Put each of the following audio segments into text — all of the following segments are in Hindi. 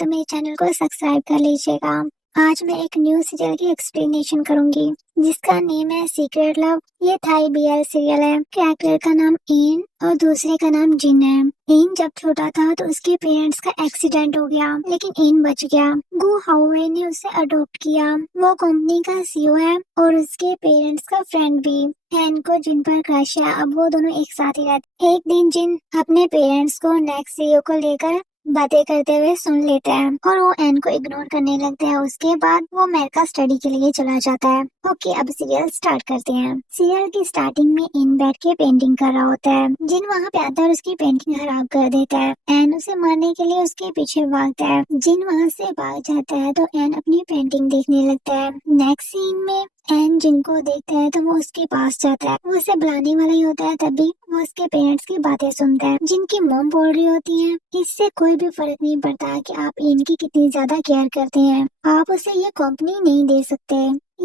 तो मेरे चैनल को सब्सक्राइब कर लीजिएगा। आज मैं एक न्यू सीरियल की एक्सप्लेनेशन करूंगी जिसका नेम है सीक्रेट लव। ये थाई बीएल सीरियल है। कैरेक्टर का नाम इन और दूसरे का नाम जिन है। इन जब छोटा था तो उसके पेरेंट्स का एक्सीडेंट हो गया, लेकिन इन बच गया। गु हाउवे ने उसे अडॉप्ट किया। वो कंपनी का सीईओ है और उसके पेरेंट्स का फ्रेंड भी। एन को जिन पर क्रश है। अब वो दोनों एक साथ ही रहते। एक दिन जिन अपने पेरेंट्स को नेक्स्ट सीईओ को लेकर बातें करते हुए सुन लेते हैं और वो एन को इग्नोर करने लगते हैं। उसके बाद वो अमेरिका स्टडी के लिए चला जाता है। ओके, अब सीरियल स्टार्ट करते हैं। सीरियल की स्टार्टिंग में इन बैठ के पेंटिंग कर रहा होता है। जिन वहाँ पे आता है और उसकी पेंटिंग खराब कर देता है। एन उसे मारने के लिए उसके पीछे भागता है। जिन वहाँ से भाग जाता है तो एन अपनी पेंटिंग देखने लगता है। नेक्स्ट सीन में एन जिनको देखता है तो वो उसके पास जाता है। वो उसे बुलाने वाला ही होता है, तभी वो उसके पेरेंट्स की बातें सुनता है। जिनकी मॉम बोल रही होती है इससे कोई भी फर्क नहीं पड़ता कि आप इनकी कितनी ज्यादा केयर करते हैं, आप उसे ये कंपनी नहीं दे सकते,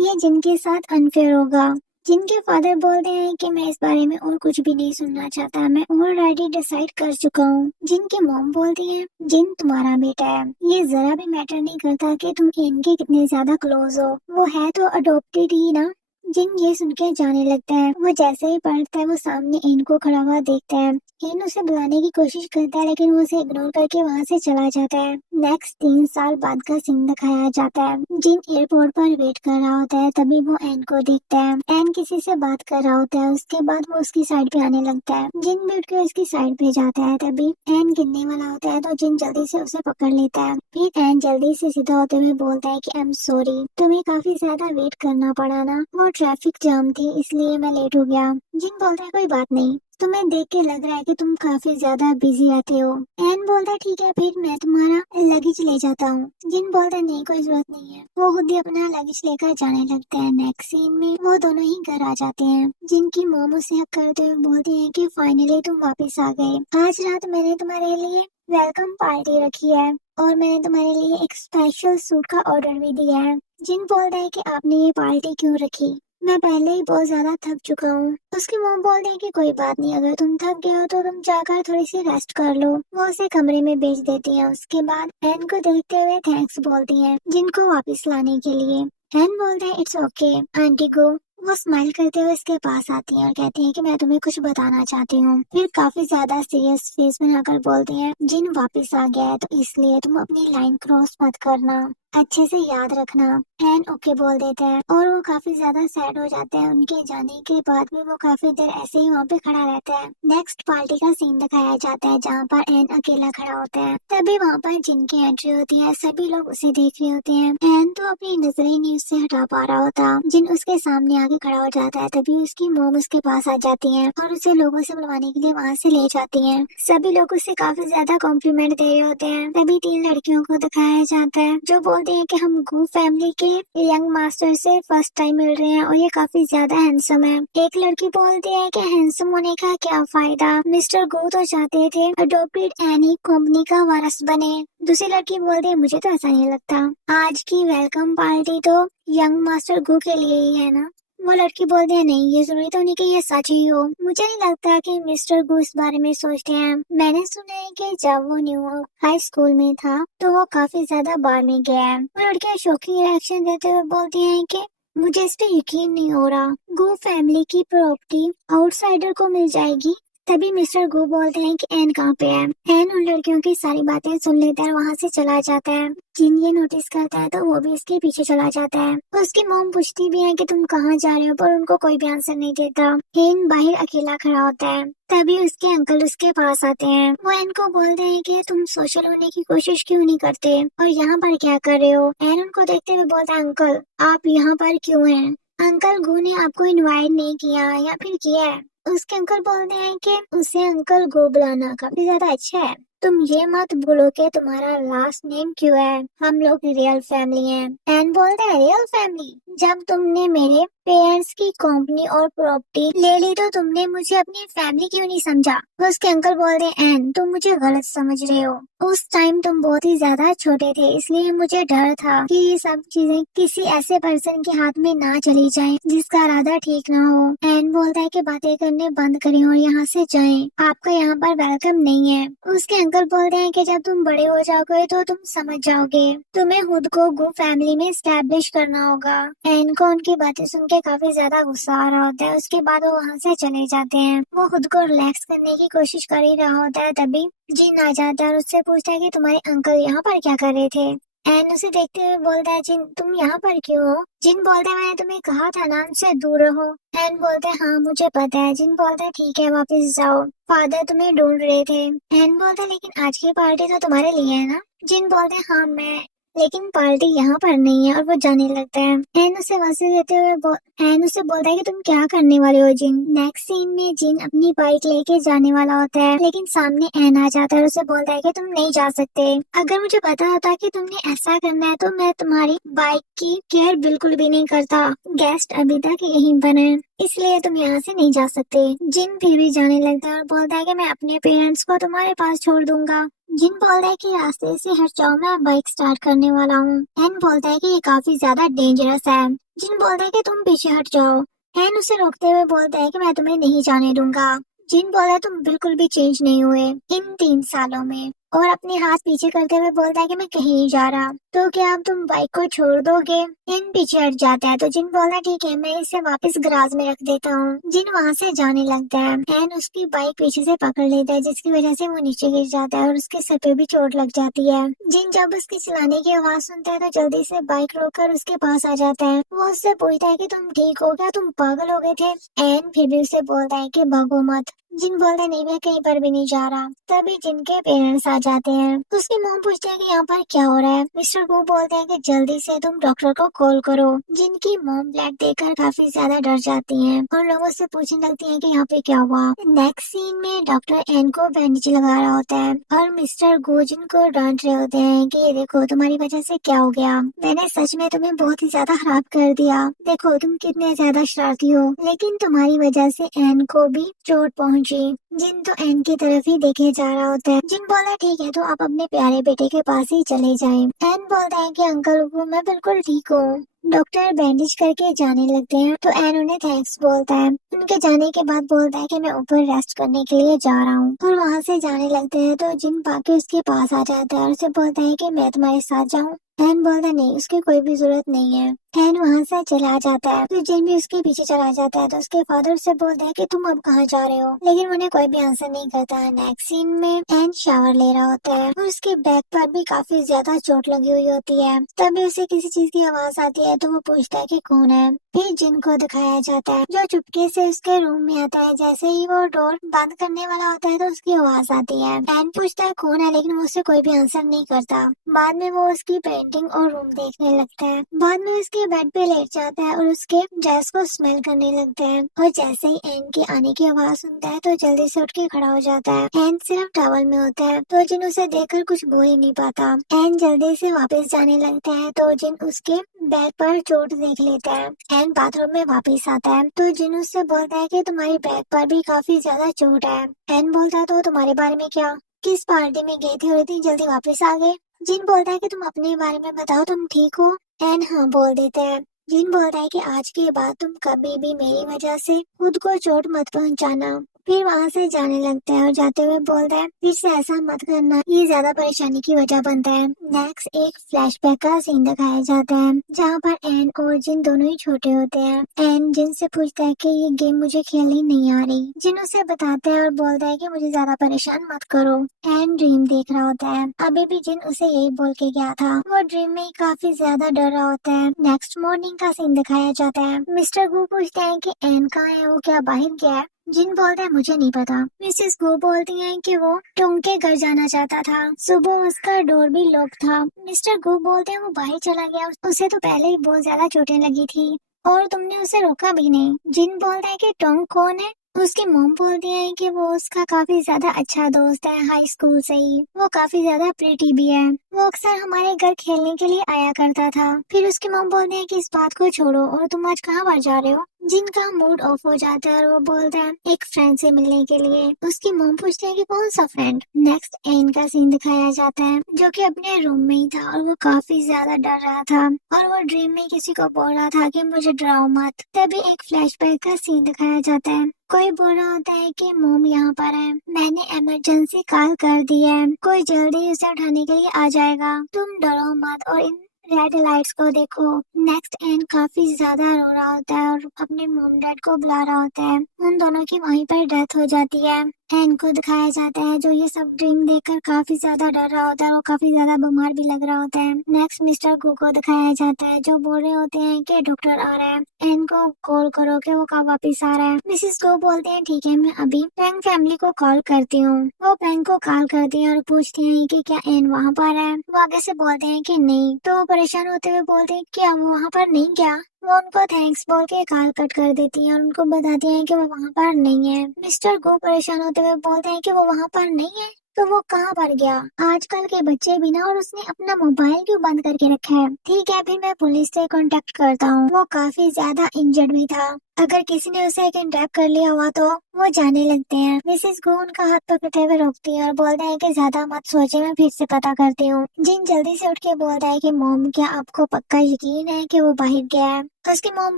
ये जिनके साथ अनफेयर होगा। जिनके फादर बोलते हैं कि मैं इस बारे में और कुछ भी नहीं सुनना चाहता, मैं ऑलरेडी डिसाइड कर चुका हूँ। जिनकी मॉम बोलती है जिन तुम्हारा बेटा है, ये जरा भी मैटर नहीं करता कि तुम इनके कितने ज्यादा क्लोज हो, वो है तो अडॉप्टेड ही ना। जिन ये सुन के जाने लगता है। वो जैसे ही पढ़ता है वो सामने इनको खड़ा हुआ देखता है। इन उसे बुलाने की कोशिश करता है लेकिन वो उसे इग्नोर करके वहाँ से चला जाता है। नेक्स्ट 3 साल बाद का सीन दिखाया जाता है। जिन एयरपोर्ट पर वेट कर रहा होता है, तभी वो एन को देखता है। एन किसी से बात कर रहा होता है। उसके बाद वो उसकी साइड पे आने लगता है। जिन भी उठ के उसकी साइड पे जाता है, तभी एन गिरने वाला होता है तो जिन जल्दी से उसे पकड़ लेता है। फिर एन जल्दी से सीधा होते हुए बोलता है कि आई एम सॉरी, तुम्हें काफी ज्यादा वेट करना पड़ा ना, वो ट्रैफिक जाम थी इसलिए मैं लेट हो गया। जिन बोलता है कोई बात नहीं, तुम्हें देख के लग रहा है कि तुम काफी ज्यादा बिजी रहते हो। एन बोलता है ठीक है, फिर मैं तुम्हारा लगेज ले जाता हूँ। जिन बोलता है नहीं, कोई जरूरत नहीं है। वो खुद ही अपना लगेज लेकर जाने लगते हैं। नेक्स्ट सीन में वो दोनों ही घर आ जाते हैं। जिनकी मोम उसे हक करते हुए बोलती है कि फाइनली तुम वापस आ गए। आज रात मैंने तुम्हारे लिए वेलकम पार्टी रखी है और मैंने तुम्हारे लिए एक स्पेशल सूट का ऑर्डर भी दिया है। जिन बोलता है कि आपने ये पार्टी क्यों रखी, मैं पहले ही बहुत ज्यादा थक चुका हूँ। उसकी मॉम बोलती है कि कोई बात नहीं, अगर तुम थक गए हो तो तुम जाकर थोड़ी सी रेस्ट कर लो। वो उसे कमरे में भेज देती है। उसके बाद एन को देखते हुए थैंक्स बोलती है जिनको वापस लाने के लिए। एन बोलता है इट्स ओके आंटी को। वो स्माइल करते हुए इसके पास आती है और कहती है कि मैं तुम्हें कुछ बताना चाहती हूँ। फिर काफी ज्यादा सीरियस फेस बनाकर बोलती है जिन वापस आ गया है तो इसलिए तुम अपनी लाइन क्रॉस मत करना, अच्छे से याद रखना। एन ओके बोल देता है और वो काफी ज्यादा सैड हो जाता है। उनके जाने के बाद भी वो काफी देर ऐसे ही वहाँ पे खड़ा रहता है। नेक्स्ट पार्टी का सीन दिखाया जाता है जहाँ पर एन अकेला खड़ा होता है। तभी वहाँ पर जिन की एंट्री होती है। सभी लोग उसे देख रहे होते हैं। एन तो अपनी नजरें ही नहीं उससे हटा पा रहा होता। जिन उसके सामने आके खड़ा हो जाता है। तभी उसकी मोम उसके पास आ जाती है और उसे लोगों से बुलवाने के लिए वहाँ से ले जाती है। सभी लोग उसे काफी ज्यादा कॉम्प्लीमेंट दे रहे होते हैं। तभी 3 लड़कियों को दिखाया जाता है जो बोलते हैं कि हम गू फैमिली के यंग मास्टर से फर्स्ट टाइम मिल रहे हैं और ये काफी ज्यादा हैंडसम है। एक लड़की बोलती है कि हैंडसम होने का क्या फायदा, मिस्टर गू तो चाहते थे अडॉप्टेड एनी कंपनी का वारिस बने। दूसरी लड़की बोलती है मुझे तो ऐसा नहीं लगता, आज की वेलकम पार्टी तो यंग मास्टर गू के लिए ही है ना। वो लड़की बोलती है नहीं, ये जरूरी तो नहीं कि ये सच ही हो, मुझे नहीं लगता कि मिस्टर गू इस बारे में सोचते हैं। मैंने सुना है कि जब वो न्यू हाई स्कूल में था तो वो काफी ज्यादा बार में गया है। वो लड़कियां शॉकिंग रिएक्शन देते हुए बोलती हैं कि मुझे इस पे यकीन नहीं हो रहा, गू फैमिली की प्रॉपर्टी आउटसाइडर को मिल जाएगी। तभी मिस्टर गो बोलते हैं कि एन कहाँ पे है। एन उन लड़कियों की सारी बातें सुन लेता है और वहाँ से चला जाता है। जिन ये नोटिस करता है तो वो भी इसके पीछे चला जाता है। उसकी मॉम पूछती भी है कि तुम कहाँ जा रहे हो, पर उनको कोई भी आंसर नहीं देता। एन बाहर अकेला खड़ा होता है। तभी उसके अंकल उसके पास आते हैं। वो एन को बोलते हैं कि तुम सोशल होने की कोशिश क्यों नहीं करते और यहाँ पर क्या कर रहे हो। एन उनको देखते हुए बोलता है अंकल आप यहाँ पर क्यों हैं। अंकल गो ने आपको इनवाइट नहीं किया या फिर किया है। उसके अंकल बोलते हैं कि उसे अंकल गो बुलाना काफी ज्यादा अच्छा है। तुम ये मत बोलो कि तुम्हारा लास्ट नेम क्यों है, हम लोग रियल फैमिली हैं। एन बोलता है रियल फैमिली, जब तुमने मेरे पेरेंट्स की कंपनी और प्रॉपर्टी ले ली तो तुमने मुझे अपनी फैमिली क्यों नहीं समझा। उसके अंकल बोलते हैं एन तुम मुझे गलत समझ रहे हो, उस टाइम तुम बहुत ही ज्यादा छोटे थे इसलिए मुझे डर था कि ये सब चीजें किसी ऐसे पर्सन के हाथ में ना चली जाएं जिसका इरादा ठीक ना हो। एन बोलता है कि बातें करने बंद करें और यहाँ से जाएं, आपका यहाँ पर वेलकम नहीं है। उसके अंकल अंकल बोलते हैं कि जब तुम बड़े हो जाओगे तो तुम समझ जाओगे, तुम्हें खुद को गो फैमिली में स्टैब्लिश करना होगा। एन को उनकी बातें सुन के काफी ज्यादा गुस्सा आ रहा होता है। उसके बाद वो वहाँ से चले जाते हैं। वो खुद को रिलैक्स करने की कोशिश कर ही रहा होता है, तभी जिन आ जाता है और उससे पूछता है कि तुम्हारे अंकल यहाँ पर क्या कर रहे थे। एन उसे देखते हुए बोलता है, जिन तुम यहाँ पर क्यों हो? जिन बोलता है, मैंने तुम्हें कहा था ना उनसे दूर रहो। एन बोलता है, हाँ मुझे पता है। जिन बोलता है, ठीक है वापस जाओ, फादर तुम्हें ढूंढ रहे थे। एन बोलता है, लेकिन आज की पार्टी तो तुम्हारे लिए है ना? जिन बोलते हैं, हाँ मैं, लेकिन पार्टी यहाँ पर नहीं है। और वो जाने लगता है। एन उसे वैसे देते हुए एन उसे बोलता है कि तुम क्या करने वाले हो जिन। नेक्स्ट सीन में जिन अपनी बाइक लेके जाने वाला होता है, लेकिन सामने एन आ जाता है और उसे बोलता है कि तुम नहीं जा सकते। अगर मुझे पता होता कि तुमने ऐसा करना है तो मैं तुम्हारी बाइक की केयर बिल्कुल भी नहीं करता। गेस्ट अभी तक यहीं पर है, इसलिए तुम यहाँ से नहीं जा सकते। जिन फिर भी जाने लगता है और बोलता है कि मैं अपने पेरेंट्स को तुम्हारे पास छोड़ दूंगा। जिन बोलता है कि रास्ते से हट जाओ, मैं बाइक स्टार्ट करने वाला हूँ। एन बोलता है कि ये काफी ज्यादा डेंजरस है। जिन बोलता है कि तुम पीछे हट जाओ। एन उसे रोकते हुए बोलता है कि मैं तुम्हें नहीं जाने दूंगा। जिन बोलता है, तुम बिल्कुल भी चेंज नहीं हुए इन 3 सालों में। और अपने हाथ पीछे करते हुए बोलता है कि मैं कहीं नहीं जा रहा। तो क्या अब तुम बाइक को छोड़ दोगे? इन पीछे हट जाता है तो जिन बोलता है, ठीक है मैं इसे वापस गराज में रख देता हूँ। जिन वहाँ से जाने लगता है। एन उसकी बाइक पीछे से पकड़ लेता है, जिसकी वजह से वो नीचे गिर जाता है और उसके सर पे भी चोट लग जाती है। जिन जब उसके चलाने की आवाज सुनता है तो जल्दी से बाइक रोककर उसके पास आ जाता है। वो उससे पूछता है कि तुम ठीक हो क्या, तुम पागल हो गए थे? एन फिर भी उसे बोलता है कि भागो मत। जिन बोलता है, नहीं मैं कहीं पर भी नहीं जा रहा। तभी जिन के पेरेंट्स आ जाते हैं। उसकी मॉम पूछती है कि यहाँ पर क्या हो रहा है। मिस्टर गो बोलते हैं कि जल्दी से तुम डॉक्टर को कॉल करो। जिनकी मॉम ब्लड देखकर काफी ज्यादा डर जाती हैं और लोगों से पूछने लगती हैं कि यहाँ पे क्या हुआ। नेक्स्ट सीन में डॉक्टर एन को बैंडेज लगा रहा होता है और मिस्टर गो जिन को डांट रहे होते हैं कि ये देखो तुम्हारी वजह से क्या हो गया, मैंने सच में तुम्हें बहुत ही ज्यादा खराब कर दिया, देखो तुम कितने ज्यादा शरारती हो, लेकिन तुम्हारी वजह से एन को भी चोट पहुंची। जिन तो एन की तरफ ही देखे जा रहा होता है। जिन बोला, ठीक है तो आप अपने प्यारे बेटे के पास ही चले जाएं। एन बोलता है कि अंकल को मैं बिल्कुल ठीक हूँ। डॉक्टर बैंडेज करके जाने लगते हैं तो एन उन्हें थैंक्स बोलता है। उनके जाने के बाद बोलता है कि मैं ऊपर रेस्ट करने के लिए जा रहा हूँ। और वहाँ से जाने लगते हैं तो जिन पाके उसके पास आ जाता है और उसे बोलता है कि मैं तुम्हारे साथ जाऊँ। एन बोलता नहीं, उसकी कोई भी जरूरत नहीं है। एन वहाँ से चला जाता है तो जिन भी उसके पीछे चला जाता है तो उसके फादर से बोलता है कि तुम अब कहाँ जा रहे हो, लेकिन उन्हें कोई भी आंसर नहीं करता है। नेक्स्ट सीन में एन शावर ले रहा होता है और उसके बैक पर भी काफी ज्यादा चोट लगी हुई होती है। तभी उसे किसी चीज की आवाज आती है तो वो पूछता है कि कौन है। फिर जिन को दिखाया जाता है जो चुपके से उसके रूम में आता है। जैसे ही वो डोर बंद करने वाला होता है तो उसकी आवाज आती है। एन पूछता है कौन है, लेकिन वो उससे कोई भी आंसर नहीं करता। बाद में वो उसकी पेंटिंग और रूम देखने लगता है। बाद में उसके बेड पे लेट जाता है और उसके ड्रेस को स्मेल करने लगता है। और जैसे ही एन के आने की आवाज सुनता है तो जल्दी से उठ के खड़ा हो जाता है। एन सिर्फ टॉवल में होता है तो जिन उसे देखकर कुछ बोल ही नहीं पाता। एन जल्दी से वापस जाने लगता है तो जिन उसके बैग पर चोट देख लेता है। एन बाथरूम में वापस आता है तो जिन उससे बोलता है कि तुम्हारी बैग पर भी काफी ज्यादा चोट है। एन बोलता है तो तुम्हारे बारे में क्या, किस पार्टी में गए थे और इतनी जल्दी वापस आ गए? जिन बोलता है कि तुम अपने बारे में बताओ, तुम ठीक हो? एन हाँ बोल देता है। जिन बोलता है कि आज के बाद तुम कभी भी मेरी वजह से खुद को चोट मत पहुंचाना। फिर वहाँ से जाने लगता है और जाते हुए बोलता है फिर से ऐसा मत करना, ये ज्यादा परेशानी की वजह बनता है। नेक्स्ट एक फ्लैशबैक का सीन दिखाया जाता है जहाँ पर एन और जिन दोनों ही छोटे होते हैं। एन जिन से पूछता है कि ये गेम मुझे खेलनी नहीं आ रही। जिन उसे बताता है और बोलता है कि मुझे ज्यादा परेशान मत करो। एन ड्रीम देख रहा होता है। अभी भी जिन उसे यही बोल के गया था। वो ड्रीम में काफी ज्यादा डर रहा होता है। नेक्स्ट मॉर्निंग का सीन दिखाया जाता है। मिस्टर गू पूछते हैं कि एन कहाँ है, वो क्या बाहर गया है? जिन बोलता है मुझे नहीं पता। मिसेस गो बोलती हैं कि वो टोंग के घर जाना चाहता था, सुबह उसका डोर भी लॉक था। मिस्टर गो बोलते हैं वो बाहर चला गया, उसे तो पहले ही बहुत ज्यादा चोटें लगी थी और तुमने उसे रोका भी नहीं। जिन बोलता है कि टोंग कौन है? उसकी मॉम बोलती है कि वो उसका काफी ज्यादा अच्छा दोस्त है हाई स्कूल से ही, वो काफी ज्यादा प्रिटी भी है, वो अक्सर हमारे घर खेलने के लिए आया करता था। फिर उसकी मॉम बोलते हैं कि इस बात को छोड़ो और तुम आज कहाँ पर जा रहे हो? जिनका मूड ऑफ हो जाता है और वो बोलता है एक फ्रेंड से मिलने के लिए। उसकी मॉम पूछती है कि कौन सा फ्रेंड। नेक्स्ट एन का सीन दिखाया जाता है जो कि अपने रूम में ही था और वो काफी ज्यादा डर रहा था और वो ड्रीम में किसी को बोल रहा था कि मुझे डराओ मत। तभी एक फ्लैशबैक का सीन दिखाया जाता है। कोई बोल रहा होता है कि मॉम यहाँ पर है, मैंने इमरजेंसी कॉल कर दी है, कोई जल्दी उसे उठाने के लिए आ जाएगा, तुम डरो मत और इन रेड लाइट्स को देखो। नेक्स्ट एंड काफी ज्यादा रो रहा होता है और अपने मॉम डैड को बुला रहा होता है। उन दोनों की वहीं पर डेथ हो जाती है। एन को दिखाया जाता है जो ये सब ड्रीम देखकर काफी ज्यादा डर रहा होता है और काफी ज्यादा बीमार भी लग रहा होता है। नेक्स्ट मिस्टर गु को दिखाया जाता है जो बोल रहे होते हैं कि डॉक्टर आ रहा है, एन को कॉल करो कि वो कब वापिस आ रहा है। मिसिस को बोलते हैं ठीक है मैं अभी पैंग फैमिली को कॉल करती हूँ। वो पैंग को कॉल करती है और पूछते हैं कि क्या एन वहाँ पर है। वो आगे से बोलते हैं कि नहीं, तो वो परेशान होते हुए बोलते हैं क्या वो वहाँ पर नहीं क्या। वो उनको थैंक्स बोल के कॉल कट कर देती है और उनको बताती है कि वो वहाँ पर नहीं है। मिस्टर गो परेशान होते हुए बोलते हैं कि वो वहाँ पर नहीं है तो वो कहाँ पर गया। आजकल के बच्चे भी ना, और उसने अपना मोबाइल क्यों बंद करके रखा है। ठीक है फिर मैं पुलिस से कांटेक्ट करता हूँ। वो काफी ज्यादा इंजर्ड भी था, अगर किसी ने उसे किडनैप कर लिया हुआ तो वो जाने लगते हैं। मिसेस गो उनका हाथ पकड़ते हुए रोकती है और बोलते हैं कि ज्यादा मत सोचे, मैं फिर से पता करती हूँ। जिन जल्दी से उठ के बोलता है कि मॉम क्या आपको पक्का यकीन है कि वो बाहर गया है। उसकी मॉम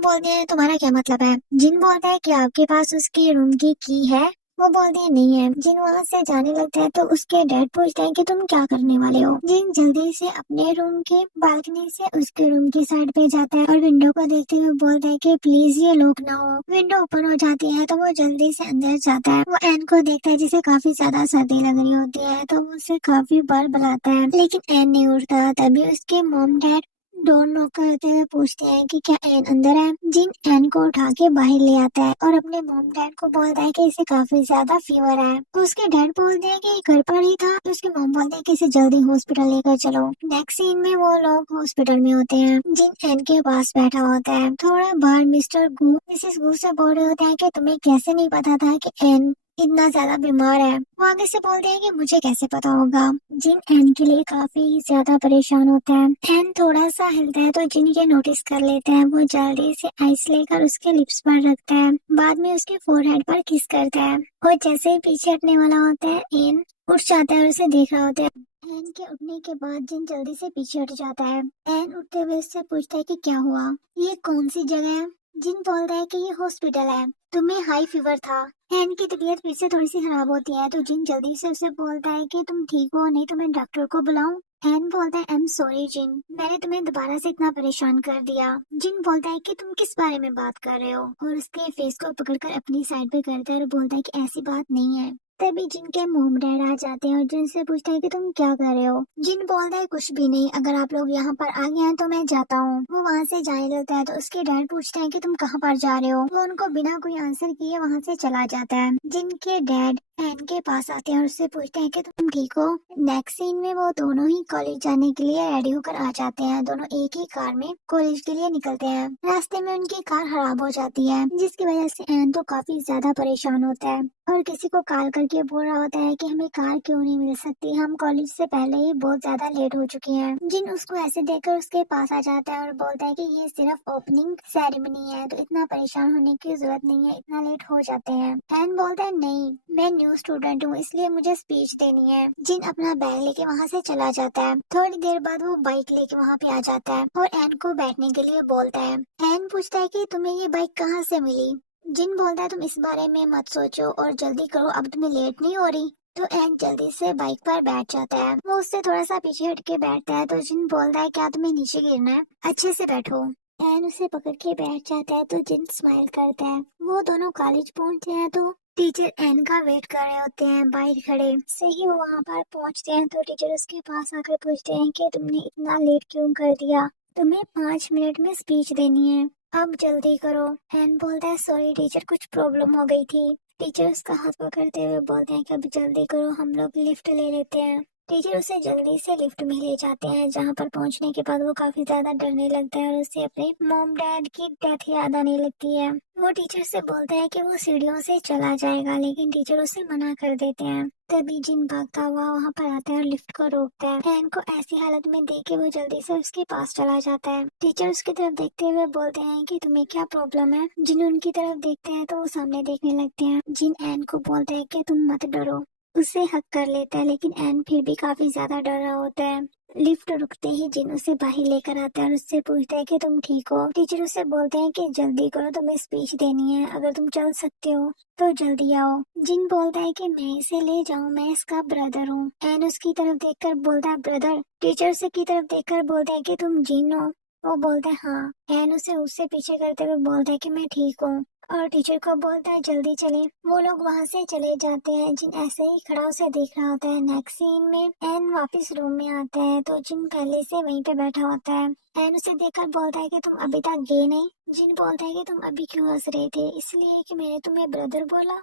बोलती है तुम्हारा क्या मतलब है। जिन बोलता है कि आपके पास उसकी रूम की है। वो बोलती है नहीं है। जिन वहाँ से जाने लगता है तो उसके डैड पूछते हैं कि तुम क्या करने वाले हो। जिन जल्दी से अपने रूम के बालकनी से उसके रूम की साइड पे जाता है और विंडो को देखते हुए बोलता है कि प्लीज ये लॉक ना हो। विंडो ओपन हो जाती है तो वो जल्दी से अंदर जाता है। वो एन को देखता है जिसे काफी ज्यादा सर्दी लग रही होती है तो वो उसे काफी बार बुलाता है लेकिन एन नहीं उठता। तभी उसके मॉम डैड डोर नॉक करते हुए पूछते हैं कि क्या एन अंदर है। जिन एन को उठा के बाहर ले आता है और अपने मॉम डैड को बोलता है कि इसे काफी ज्यादा फीवर है। तो उसके डैड बोलते हैं कि घर पर ही था। तो उसके मॉम बोलते हैं कि इसे जल्दी हॉस्पिटल लेकर चलो। नेक्स्ट सीन में वो लोग हॉस्पिटल में होते हैं। जिन एन के पास बैठा होता है। थोड़ा बाहर मिस्टर गू मिसेस गू से बोल रहे होते हैं कि तुम्हें कैसे नहीं पता था कि एन इतना ज्यादा बीमार है। वो आगे से बोलते हैं कि मुझे कैसे पता होगा। जिन एन के लिए काफी ज्यादा परेशान होता है। एन थोड़ा सा हिलता है तो जिन ये नोटिस कर लेते हैं। वो जल्दी से आइस लेकर उसके लिप्स पर रखता है, बाद में उसके फोरहेड पर किस करता है और जैसे ही पीछे हटने वाला होता है एन उठ जाता है और उसे देख रहा होता है। एन के उठने के बाद जिन जल्दी से पीछे हट जाता है। एन उठते हुए उससे पूछता है कि क्या हुआ, ये कौन सी जगह है। जिन बोलता है कि ये हॉस्पिटल है, तुम्हें हाई फीवर था। एन की तबीयत फिर से थोड़ी सी खराब होती है तो जिन जल्दी से उसे बोलता है कि तुम ठीक हो, नहीं तो मैं डॉक्टर को बुलाऊं। एन बोलता है आई एम सॉरी जिन, मैंने तुम्हें दोबारा से इतना परेशान कर दिया। जिन बोलता है कि तुम किस बारे में बात कर रहे हो और उसके फेस को पकड़कर अपनी साइड पे करता है और बोलता है कि ऐसी बात नहीं है। तभी जिनके मॉम डैड आ जाते हैं और जिनसे पूछता है कि तुम क्या कर रहे हो। जिन बोलता है कुछ भी नहीं, अगर आप लोग यहाँ पर आ गए हैं तो मैं जाता हूँ। वो वहाँ से जाने लगता है तो उसके डैड पूछते हैं कि तुम कहाँ पर जा रहे हो। वो उनको बिना कोई आंसर किए वहाँ से चला जाता है। जिनके डैड एन के पास आते हैं और उससे पूछते हैं कि तुम ठीक हो। नेक्स्ट सीन में वो दोनों ही कॉलेज जाने के लिए रेडी होकर आ जाते हैं। दोनों एक ही कार में कॉलेज के लिए निकलते हैं। रास्ते में उनकी कार खराब हो जाती है जिसकी वजह से एन तो काफी ज्यादा परेशान होता है और किसी को कॉल करके बोल रहा होता है कि हमें कार क्यों नहीं मिल सकती, हम कॉलेज से पहले ही बहुत ज्यादा लेट हो चुके हैं। जिन उसको ऐसे देखकर उसके पास आ जाता है और बोलता है कि ये सिर्फ ओपनिंग सेरेमनी है तो इतना परेशान होने की जरूरत नहीं है, इतना लेट हो जाते हैं। एन बोलता है नहीं, मैं न्यू स्टूडेंट हूँ इसलिए मुझे स्पीच देनी है। जिन अपना बैग लेके वहाँ से चला जाता है। थोड़ी देर बाद वो बाइक लेके वहाँ पे आ जाता है और एन को बैठने के लिए बोलता है। एन पूछता है कि तुम्हें ये बाइक कहाँ से मिली। जिन बोलता है तुम इस बारे में मत सोचो और जल्दी करो, अब तुम्हें लेट नहीं हो रही। तो एन जल्दी से बाइक पर बैठ जाता है। वो उससे थोड़ा सा पीछे हट के बैठता है तो जिन बोलता है क्या तुम्हें नीचे गिरना है, अच्छे से बैठो। एन उसे पकड़ के बैठ जाता है तो जिन स्माइल करता है। वो दोनों कॉलेज पहुंचते हैं तो टीचर एन का वेट कर रहे होते हैं बाहर खड़े। से ही वो वहाँ पर पहुंचते हैं तो टीचर उसके पास आकर पूछते हैं कि तुमने इतना लेट क्यों कर दिया, तुम्हें 5 मिनट में स्पीच देनी है, अब जल्दी करो। एन बोलता है सॉरी टीचर, कुछ प्रॉब्लम हो गई थी। टीचर उसका हाथ पकड़ते हुए बोलते हैं कि अब जल्दी करो, हम लोग लिफ्ट ले लेते हैं। टीचर उसे जल्दी से लिफ्ट में ले जाते हैं, जहाँ पर पहुंचने के बाद वो काफी ज्यादा डरने लगता है और उसे अपने मॉम डैड की डेथ याद आने लगती है। वो टीचर से बोलता है कि वो सीढ़ियों से चला जाएगा, लेकिन टीचर उसे मना कर देते हैं। तभी जिन भागता हुआ वहाँ पर आता है और लिफ्ट को रोकता है। एन को ऐसी हालत में देख के वो जल्दी से उसके पास चला जाता है। टीचर उसकी तरफ देखते हुए बोलते हैं कि तुम्हें क्या प्रॉब्लम है। जिन उनकी तरफ देखते हैं तो वो सामने देखने लगते हैं। जिन एन को बोलता है कि तुम मत डरो, उसे हक कर लेता है, लेकिन एन फिर भी काफी ज्यादा डर रहा होता है। लिफ्ट रुकते ही जिन उसे बाहर लेकर आता है और उससे पूछता है कि तुम ठीक हो। टीचर उसे बोलते हैं कि जल्दी करो, तुम्हें स्पीच देनी है, अगर तुम चल सकते हो तो जल्दी आओ। जिन बोलता है कि मैं इसे ले जाऊं, मैं इसका ब्रदर हूँ। एन उसकी तरफ देखकर बोलता है ब्रदर। टीचर से की तरफ देखकर बोलता है कि तुम जिन हो। वो बोलता है हाँ। एन उसे उससे पीछे करते हुए बोलता है कि मैं ठीक हूँ और टीचर को बोलता है जल्दी चले। वो लोग वहाँ से चले जाते हैं। जिन ऐसे ही खड़ा उसे देख रहा होता है। नेक्स्ट सीन में एन वापस रूम में आता है तो जिन पहले से वहीं पे बैठा होता है। एन उसे देखकर बोलता है कि तुम अभी तक गए नहीं। जिन बोलता है कि तुम अभी क्यों हंस रहे थे, इसलिए कि मैंने तुम्हें ब्रदर बोला।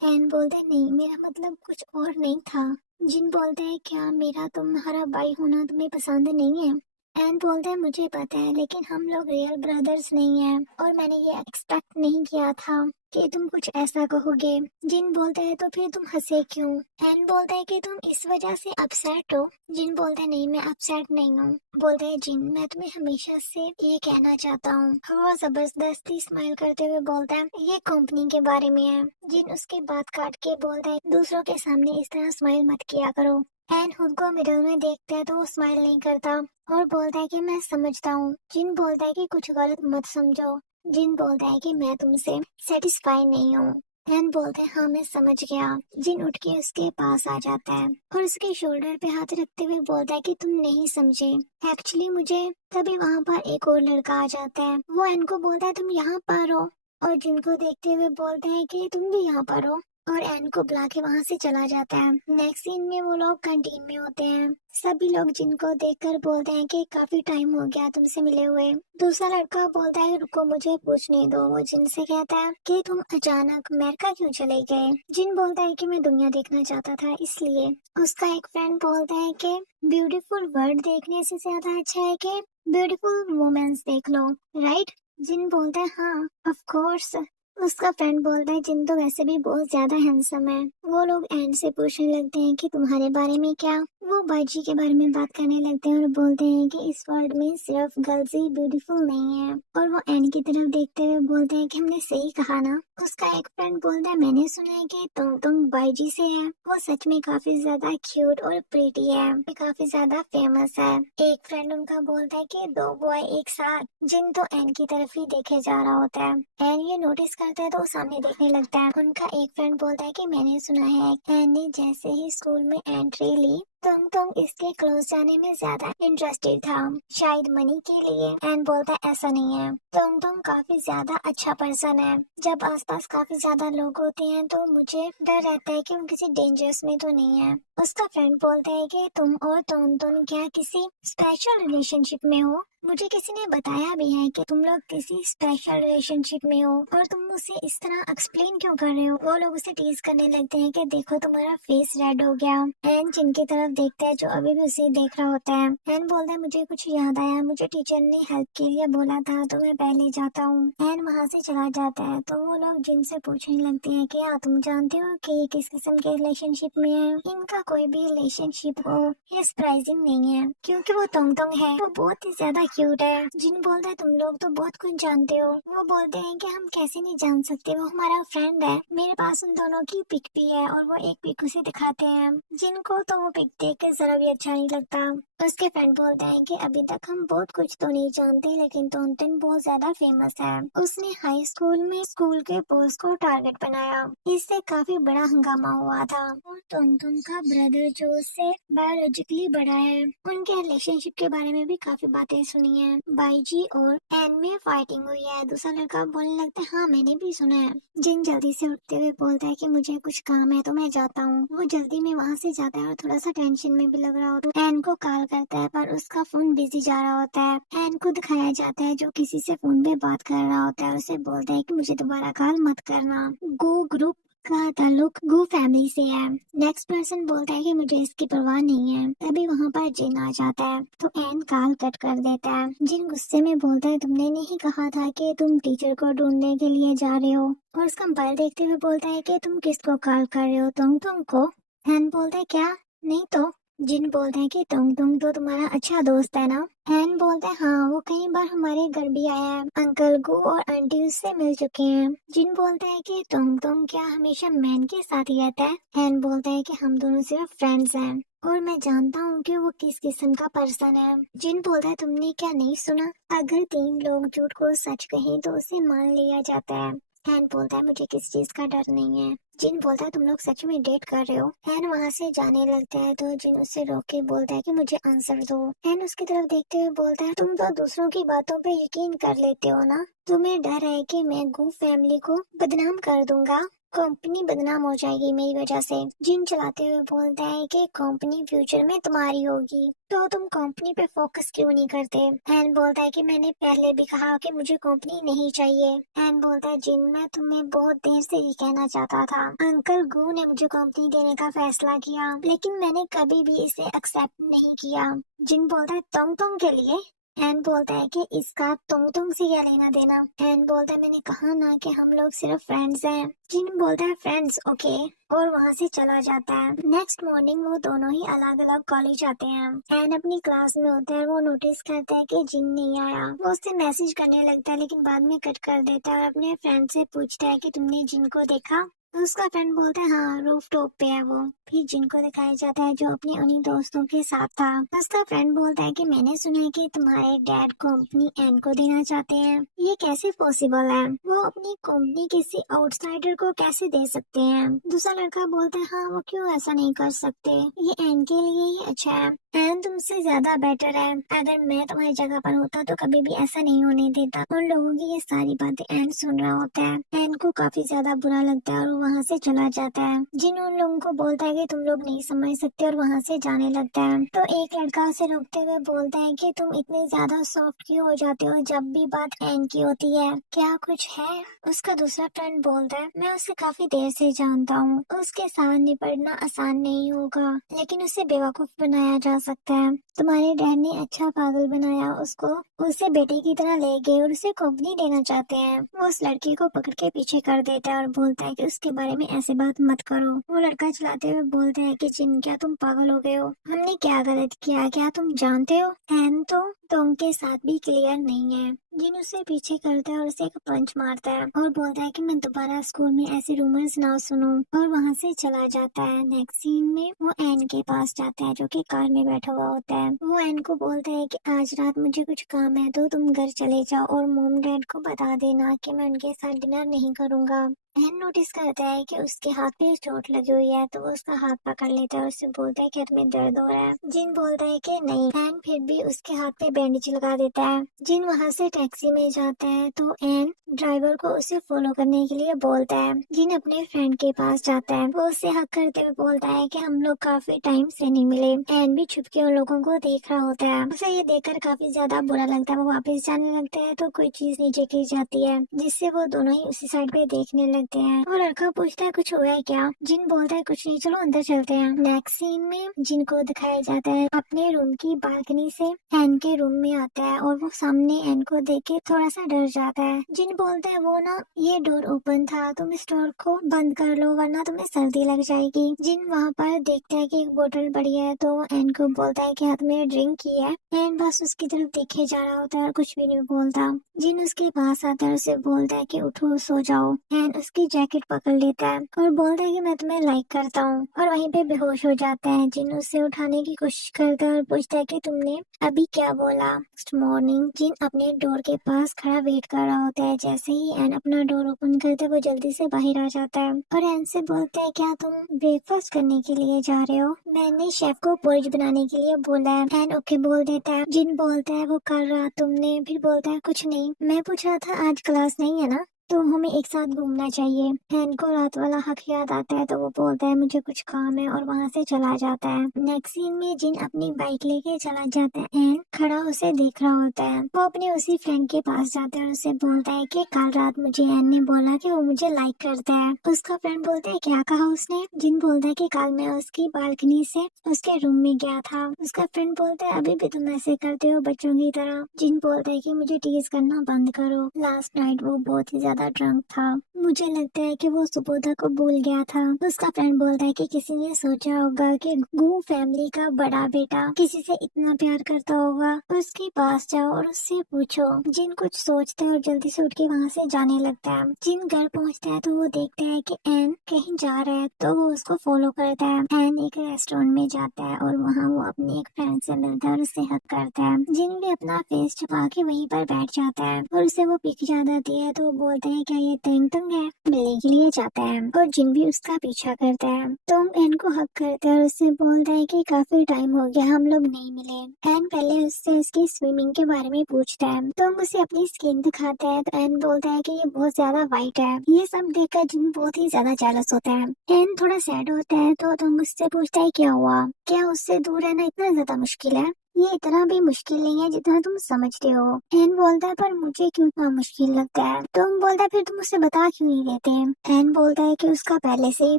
एन बोलता है नहीं, मेरा मतलब कुछ और नहीं था। जिन बोलता है क्या मेरा तुम्हारा भाई होना तुम्हें पसंद नहीं है। एन बोलता है मुझे पता है, लेकिन हम लोग रियल ब्रदर्स नहीं हैं और मैंने ये एक्सपेक्ट नहीं किया था कि तुम कुछ ऐसा कहोगे। जिन बोलता है तो फिर तुम हंसे क्यों। एन बोलता है कि तुम इस वजह से अपसेट हो। जिन बोलता है नहीं, मैं अपसेट नहीं हूँ। बोलता है जिन, मैं तुम्हें हमेशा से ये कहना चाहता हूँ। और वो जबरदस्ती स्माइल करते हुए बोलता है ये कंपनी के बारे में है। जिन उसकी बात काट के बोलता है दूसरों के सामने इस तरह स्माइल मत किया करो। एन खुद को मिरर में देखता है तो वो स्माइल नहीं करता और बोलता है कि मैं समझता हूँ। जिन बोलता है कि कुछ गलत मत समझो। जिन बोलता है कि मैं तुमसे सेटिस्फाई नहीं हूँ। एन बोलता है हाँ मैं समझ गया। जिन उठ के उसके पास आ जाता है और उसके शोल्डर पे हाथ रखते हुए बोलता है कि तुम नहीं समझे एक्चुअली मुझे। तभी वहाँ पर एक और लड़का आ जाता है। वो एन को बोलता है तुम यहाँ पर हो, और जिनको देखते हुए बोलते हैं कि तुम भी यहाँ पर हो, और एन को बुला के वहाँ से चला जाता है। नेक्स्ट सीन में वो लोग कैंटीन में होते हैं। सभी लोग जिनको देखकर बोलते हैं कि काफी टाइम हो गया तुमसे मिले हुए। दूसरा लड़का बोलता है रुको मुझे पूछने दो। वो जिन से कहता है कि तुम अचानक अमेरिका क्यों चले गए। जिन बोलता है कि मैं दुनिया देखना चाहता था इसलिए। उसका एक फ्रेंड बोलता है कि ब्यूटीफुल वर्ड देखने से ज्यादा अच्छा है कि ब्यूटीफुल वुमेन्स देख लो, राइट। जिन बोलता है हाँ ऑफ कोर्स। उसका फ्रेंड बोलता है जिन तो वैसे भी बहुत ज्यादा हैंडसम है। वो लोग एंड से पूछने लगते हैं कि तुम्हारे बारे में क्या। वो बाजी के बारे में बात करने लगते हैं और बोलते हैं कि इस वर्ल्ड में सिर्फ गर्ल्स ही ब्यूटीफुल नहीं है। और वो एंड की तरफ देखते हुए बोलते हैं कि हमने सही कहा ना। उसका एक फ्रेंड बोलता है मैंने सुना है कि तुम बाजी से है। वो सच में काफी ज्यादा क्यूट और प्रीटी है, काफी ज्यादा फेमस है। एक फ्रेंड उनका बोलता है कि दो बॉय एक साथ। जिन तो एन की तरफ ही देखे जा रहा होता है। एन ये नोटिस करता है तो वो सामने देखने लगता है। उनका एक फ्रेंड बोलता है कि मैंने सुना है एन ने जैसे ही स्कूल में एंट्री ली तुम इसके क्लोज जाने में ज्यादा इंटरेस्टेड था, शायद मनी के लिए। एन बोलता है ऐसा नहीं है, तुम काफी ज्यादा अच्छा पर्सन है। जब आसपास काफी ज्यादा लोग होते हैं तो मुझे डर रहता है कि वो किसी डेंजरस में तो नहीं है। उसका फ्रेंड बोलता है कि तुम और तुम क्या किसी स्पेशल रिलेशनशिप में हो। मुझे किसी ने बताया भी है कि तुम लोग किसी स्पेशल रिलेशनशिप में हो और तुम मुझसे इस तरह एक्सप्लेन क्यों कर रहे हो। वो लोग उसे टीज करने लगते हैं कि देखो तुम्हारा फेस रेड हो गया। एन जिनकी तरफ देखता है जो अभी भी उसे देख रहा होता है। एन बोलता है मुझे कुछ याद आया, मुझे टीचर ने हेल्प के लिए बोला था तो मैं पहले जाता हूँ। एन वहाँ से चला जाता है तो वो लोग जिनसे पूछने लगते हैं कि तुम जानते हो कि ये किस किस्म के रिलेशनशिप में है। इनका कोई भी रिलेशनशिप हो ये सरप्राइजिंग नहीं है, क्योंकि वो तुम है, वो बहुत ही ज्यादा क्यूट है। जिन बोलता है तुम लोग तो बहुत कुछ जानते हो। वो बोलते हैं कि हम कैसे नहीं जान सकते, वो हमारा फ्रेंड है। मेरे पास उन दोनों की पिक भी है और वो एक पिक उसे दिखाते हैं। जिनको तो वो पिक देख के जरा भी अच्छा नहीं लगता। उसके फ्रेंड बोलते हैं कि अभी तक हम बहुत कुछ तो नहीं जानते, लेकिन टोनटन बहुत ज्यादा फेमस है। उसने हाई स्कूल में स्कूल के बॉस को टारगेट बनाया, इससे काफी बड़ा हंगामा हुआ था। और टोनटन का ब्रदर जो उससे बायोलॉजिकली बड़ा है, उनके रिलेशनशिप के बारे में भी काफी बातें सुनी है। बाईजी और एन में फाइटिंग हुई है। दूसरा लड़का बोलने लगता है हाँ मैंने भी सुना है। जिन जल्दी से उठते हुए बोलता है कि मुझे कुछ काम है तो मैं जाता हूँ। वो जल्दी में वहाँ से जाता है और थोड़ा सा टेंशन में भी लग रहा होता है। एन को कॉल करता है पर उसका फोन बिजी जा रहा होता है। एन को दिखाया जाता है जो किसी से फोन पे बात कर रहा होता है। उसे बोलता है कि मुझे दोबारा कॉल मत करना, गो ग्रुप का ताल्लुक गू फैमिली से है। नेक्स्ट पर्सन बोलता है कि मुझे इसकी परवाह नहीं है। तभी वहाँ पर जिन आ जाता है तो एन कॉल कट कर देता है। जिन गुस्से में बोलता है तुमने नहीं कहा था कि तुम टीचर को ढूंढने के लिए जा रहे हो, और उसका मोबाइल देखते हुए बोलता है कि तुम किसको कॉल कर रहे हो, तुमको। एन बोलता है क्या, नहीं तो। जिन बोलते हैं कि तुम तो तुम्हारा अच्छा दोस्त है ना। एन बोलता है हाँ, वो कई बार हमारे घर भी आया है, अंकल गो और आंटी उससे मिल चुके हैं। जिन बोलता है कि तुम क्या हमेशा मैन के साथ ही रहता है। एन बोलता है कि हम दोनों सिर्फ फ्रेंड्स हैं और मैं जानता हूँ कि वो किस किस्म का पर्सन है। जिन बोलता है तुमने क्या नहीं सुना, अगर 3 लोग झूठ को सच कहें तो उसे मान लिया जाता है। एन बोलता है मुझे किस चीज का डर नहीं है। जिन बोलता है तुम लोग सच में डेट कर रहे हो। एन वहाँ से जाने लगता है तो जिन उससे रोक के बोलता है कि मुझे आंसर दो। एन उसकी तरफ देखते हुए बोलता है तुम तो दूसरों की बातों पे यकीन कर लेते हो ना, तुम्हें डर है कि मैं गू फैमिली को बदनाम कर दूंगा, कंपनी बदनाम हो जाएगी मेरी वजह से। जिन चलाते हुए बोलता है कि कंपनी फ्यूचर में तुम्हारी होगी तो तुम कंपनी पे फोकस क्यों नहीं करते। एन बोलता है कि मैंने पहले भी कहा कि मुझे कंपनी नहीं चाहिए। एन बोलता है जिन मैं तुम्हें बहुत देर से ये कहना चाहता था, अंकल गू ने मुझे कंपनी देने का फैसला किया लेकिन मैंने कभी भी इसे एक्सेप्ट नहीं किया। जिन बोलता है तुम के लिए। एन बोलता है कि इसका तुम से क्या लेना देना। एन बोलता है मैंने कहा ना कि हम लोग सिर्फ फ्रेंड्स हैं। जिन बोलता है फ्रेंड्स ओके, और वहाँ से चला जाता है। नेक्स्ट मॉर्निंग वो दोनों ही अलग अलग कॉलेज आते हैं। एन अपनी क्लास में होता है, वो नोटिस करता है कि जिन नहीं आया। वो उससे मैसेज करने लगता है लेकिन बाद में कट कर देता है और अपने फ्रेंड से पूछता है कि तुमने जिन को देखा। तो उसका फ्रेंड बोलता है हाँ, रूफ टॉप पे है वो। फिर जिनको दिखाया जाता है जो अपने उन्हीं दोस्तों के साथ था। उसका फ्रेंड बोलता है कि मैंने सुना है कि तुम्हारे डैड कंपनी एन को देना चाहते हैं, ये कैसे पॉसिबल है, वो अपनी कंपनी किसी आउटसाइडर को कैसे दे सकते हैं। दूसरा लड़का बोलता है हाँ, वो क्यों ऐसा नहीं कर सकते, ये एन के लिए ही अच्छा है। एन तुमसे ज्यादा बेटर है, अगर मैं तुम्हारी जगह पर होता तो कभी भी ऐसा नहीं होने देता। उन लोगों की ये सारी बातें एन सुन रहा होता है। एन को काफी ज्यादा बुरा लगता है और वहाँ से चला जाता है। जिन उन लोगों को बोलता है कि तुम लोग नहीं समझ सकते और वहाँ से जाने लगता है। तो एक लड़का उसे रोकते हुए बोलता है कि तुम इतने ज्यादा सॉफ्ट क्यों हो जाते हो जब भी बात एन की होती है, क्या कुछ है। उसका दूसरा फ्रेंड बोलता है मैं उसे काफी देर से जानता हूँ, उसके साथ निपटना आसान नहीं होगा लेकिन उसे बेवकूफ बनाया जा सकता है। तुम्हारे डैड ने अच्छा पागल बनाया उसको, उसे बेटे की तरह ले गए और उसे कंपनी देना चाहते हैं। वो उस लड़की को पकड़ के पीछे कर देता है और बोलता है कि उसके बारे में ऐसे बात मत करो। वो लड़का चलाते हुए बोलता है कि जिन क्या तुम पागल हो गए हो, हमने क्या गलत किया, क्या तुम जानते हो। एन तो तुम के साथ भी क्लियर नहीं है। जिन उसे पीछे करता है और उसे एक पंच मारता है और बोलता है कि मैं दोबारा स्कूल में ऐसे रूमर्स ना सुनूं, और वहाँ से चला जाता है। नेक्स्ट सीन में वो एन के पास जाता है जो कि कार में बैठा हुआ होता है। वो एन को बोलता है कि आज रात मुझे कुछ काम है तो तुम घर चले जाओ और मॉम डैड को बता देना कि मैं उनके साथ डिनर नहीं करूंगा। एन नोटिस करता है कि उसके हाथ पे चोट लगी हुई है तो वो उसका हाथ पकड़ लेता है और उससे बोलता है कि हाथ में दर्द हो रहा है। जिन बोलता है कि नहीं। एन फिर भी उसके हाथ पे बैंडेज लगा देता है। जिन वहाँ से टैक्सी में जाता है तो एन ड्राइवर को उसे फॉलो करने के लिए बोलता है। जिन अपने फ्रेंड के पास जाता है, वो उसे हक करते हुए बोलता है कि हम लोग काफी टाइम से नहीं मिले। एन भी छुप के उन लोगों को देख रहा होता है। उसे ये देखकर काफी ज्यादा बुरा लगता है। वो वापस जाने लगता है तो कोई चीज नीचे गिर जाती है जिससे वो दोनों ही उसी साइड पे देखने लगते हैं। और लड़का पूछता है कुछ हुआ है क्या। जिन बोलता है कुछ नहीं, चलो अंदर चलते हैं। नेक्स्ट सीन में जिन को दिखाया जाता है अपने रूम की बालकनी से एन के रूम में आता है और वो सामने एन को देख के थोड़ा सा डर जाता है। जिन बोलता है वो ना, ये डोर ओपन था, तुम इस डोर को बंद कर लो वरना तुम्हें सर्दी लग जाएगी। जिन वहाँ पर देखता है कि एक बोतल पड़ी है तो एन को बोलता है कि हाथ में ड्रिंक की है। एन बस उसकी तरफ देखे जा रहा होता है और कुछ भी नहीं बोलता। जिन उसके पास आता है उसे बोलता है कि उठो सो जाओ। एन उसकी जैकेट पकड़ लेता है और बोलता है कि मैं तुम्हें लाइक करता हूँ, और वहीं पे बेहोश हो जाता है। जिन उसे उठाने की कोशिश करता है और पूछता है कि तुमने अभी क्या बोला। नेक्स्ट मॉर्निंग जिन अपने डोर के पास खड़ा वेट कर रहा होता है। जैसे ही एन अपना डोर ओपन करता है वो जल्दी से बाहर आ जाता है और एन से बोलता है क्या तुम ब्रेकफास्ट करने के लिए जा रहे हो, मैंने शेफ को पोरिज बनाने के लिए बोला है। एन ओके बोल देता है। जिन बोलता है वो कर रहा तुमने, फिर बोलता है कुछ नहीं, मैं पूछ रहा था आज क्लास नहीं है ना। तो हमें एक साथ घूमना चाहिए। एन को रात वाला हक याद आता है तो वो बोलता है मुझे कुछ काम है और वहाँ से चला जाता है। नेक्स्ट सीन में जिन अपनी बाइक लेके चला जाता है, एन खड़ा उसे देख रहा होता है। वो अपने उसी फ्रेंड के पास जाता है और उसे बोलता है कि कल रात मुझे एन ने बोला कि वो मुझे लाइक करता है। उसका फ्रेंड बोलता है क्या कहा उसने? जिन बोलता है कि कल मैं उसकी बालकनी से उसके रूम में गया था। उसका फ्रेंड बोलता है अभी भी तुम ऐसे करते हो बच्चों की तरह। जिन बोलता है कि मुझे टीज करना बंद करो, लास्ट नाइट वो बहुत ही ज्यादा ड्रंक था, मुझे लगता है कि वो सुबोधा को भूल गया था। उसका फ्रेंड बोलता है कि किसी ने सोचा होगा कि गू फैमिली का बड़ा बेटा किसी से इतना प्यार करता होगा, उसके पास जाओ और उससे पूछो। जिन कुछ सोचता है और जल्दी से उठ के वहाँ से जाने लगता है। जिन घर पहुँचता है तो वो देखता है कि एन कहीं जा रहा है तो वो उसको फॉलो करता है। एन एक रेस्टोरेंट में जाता है और वहाँ वो अपने एक फ्रेंड से मिलता है और उससे हक करता है। जिन भी अपना फेस छुपा के वहीं पर बैठ जाता है और उसे वो पिक याद आती है तो वो बोलता है क्या ये तेंगतुंग है, मिलने के लिए जाता है और जिन भी उसका पीछा करता है। तो एन को हक करता है और उससे बोलता है कि काफी टाइम हो गया हम लोग नहीं मिले। एन पहले उससे उसकी स्विमिंग के बारे में पूछता है तो उसे अपनी स्किन दिखाता है तो एन बोलता है कि ये बहुत ज्यादा वाइट है। ये सब देखकर जिन बहुत ही ज्यादा जेलस होता है। एन थोड़ा सैड होता है तो तुम उससे पूछता है क्या हुआ, क्या उससे दूर रहना इतना ज्यादा मुश्किल है? ये इतना भी मुश्किल नहीं है जितना तुम समझते हो। एन बोलता है पर मुझे क्यों इतना मुश्किल लगता है? तुम बोलता है फिर तुम उसे बता क्यों नहीं देते? एन बोलता है कि उसका पहले से ही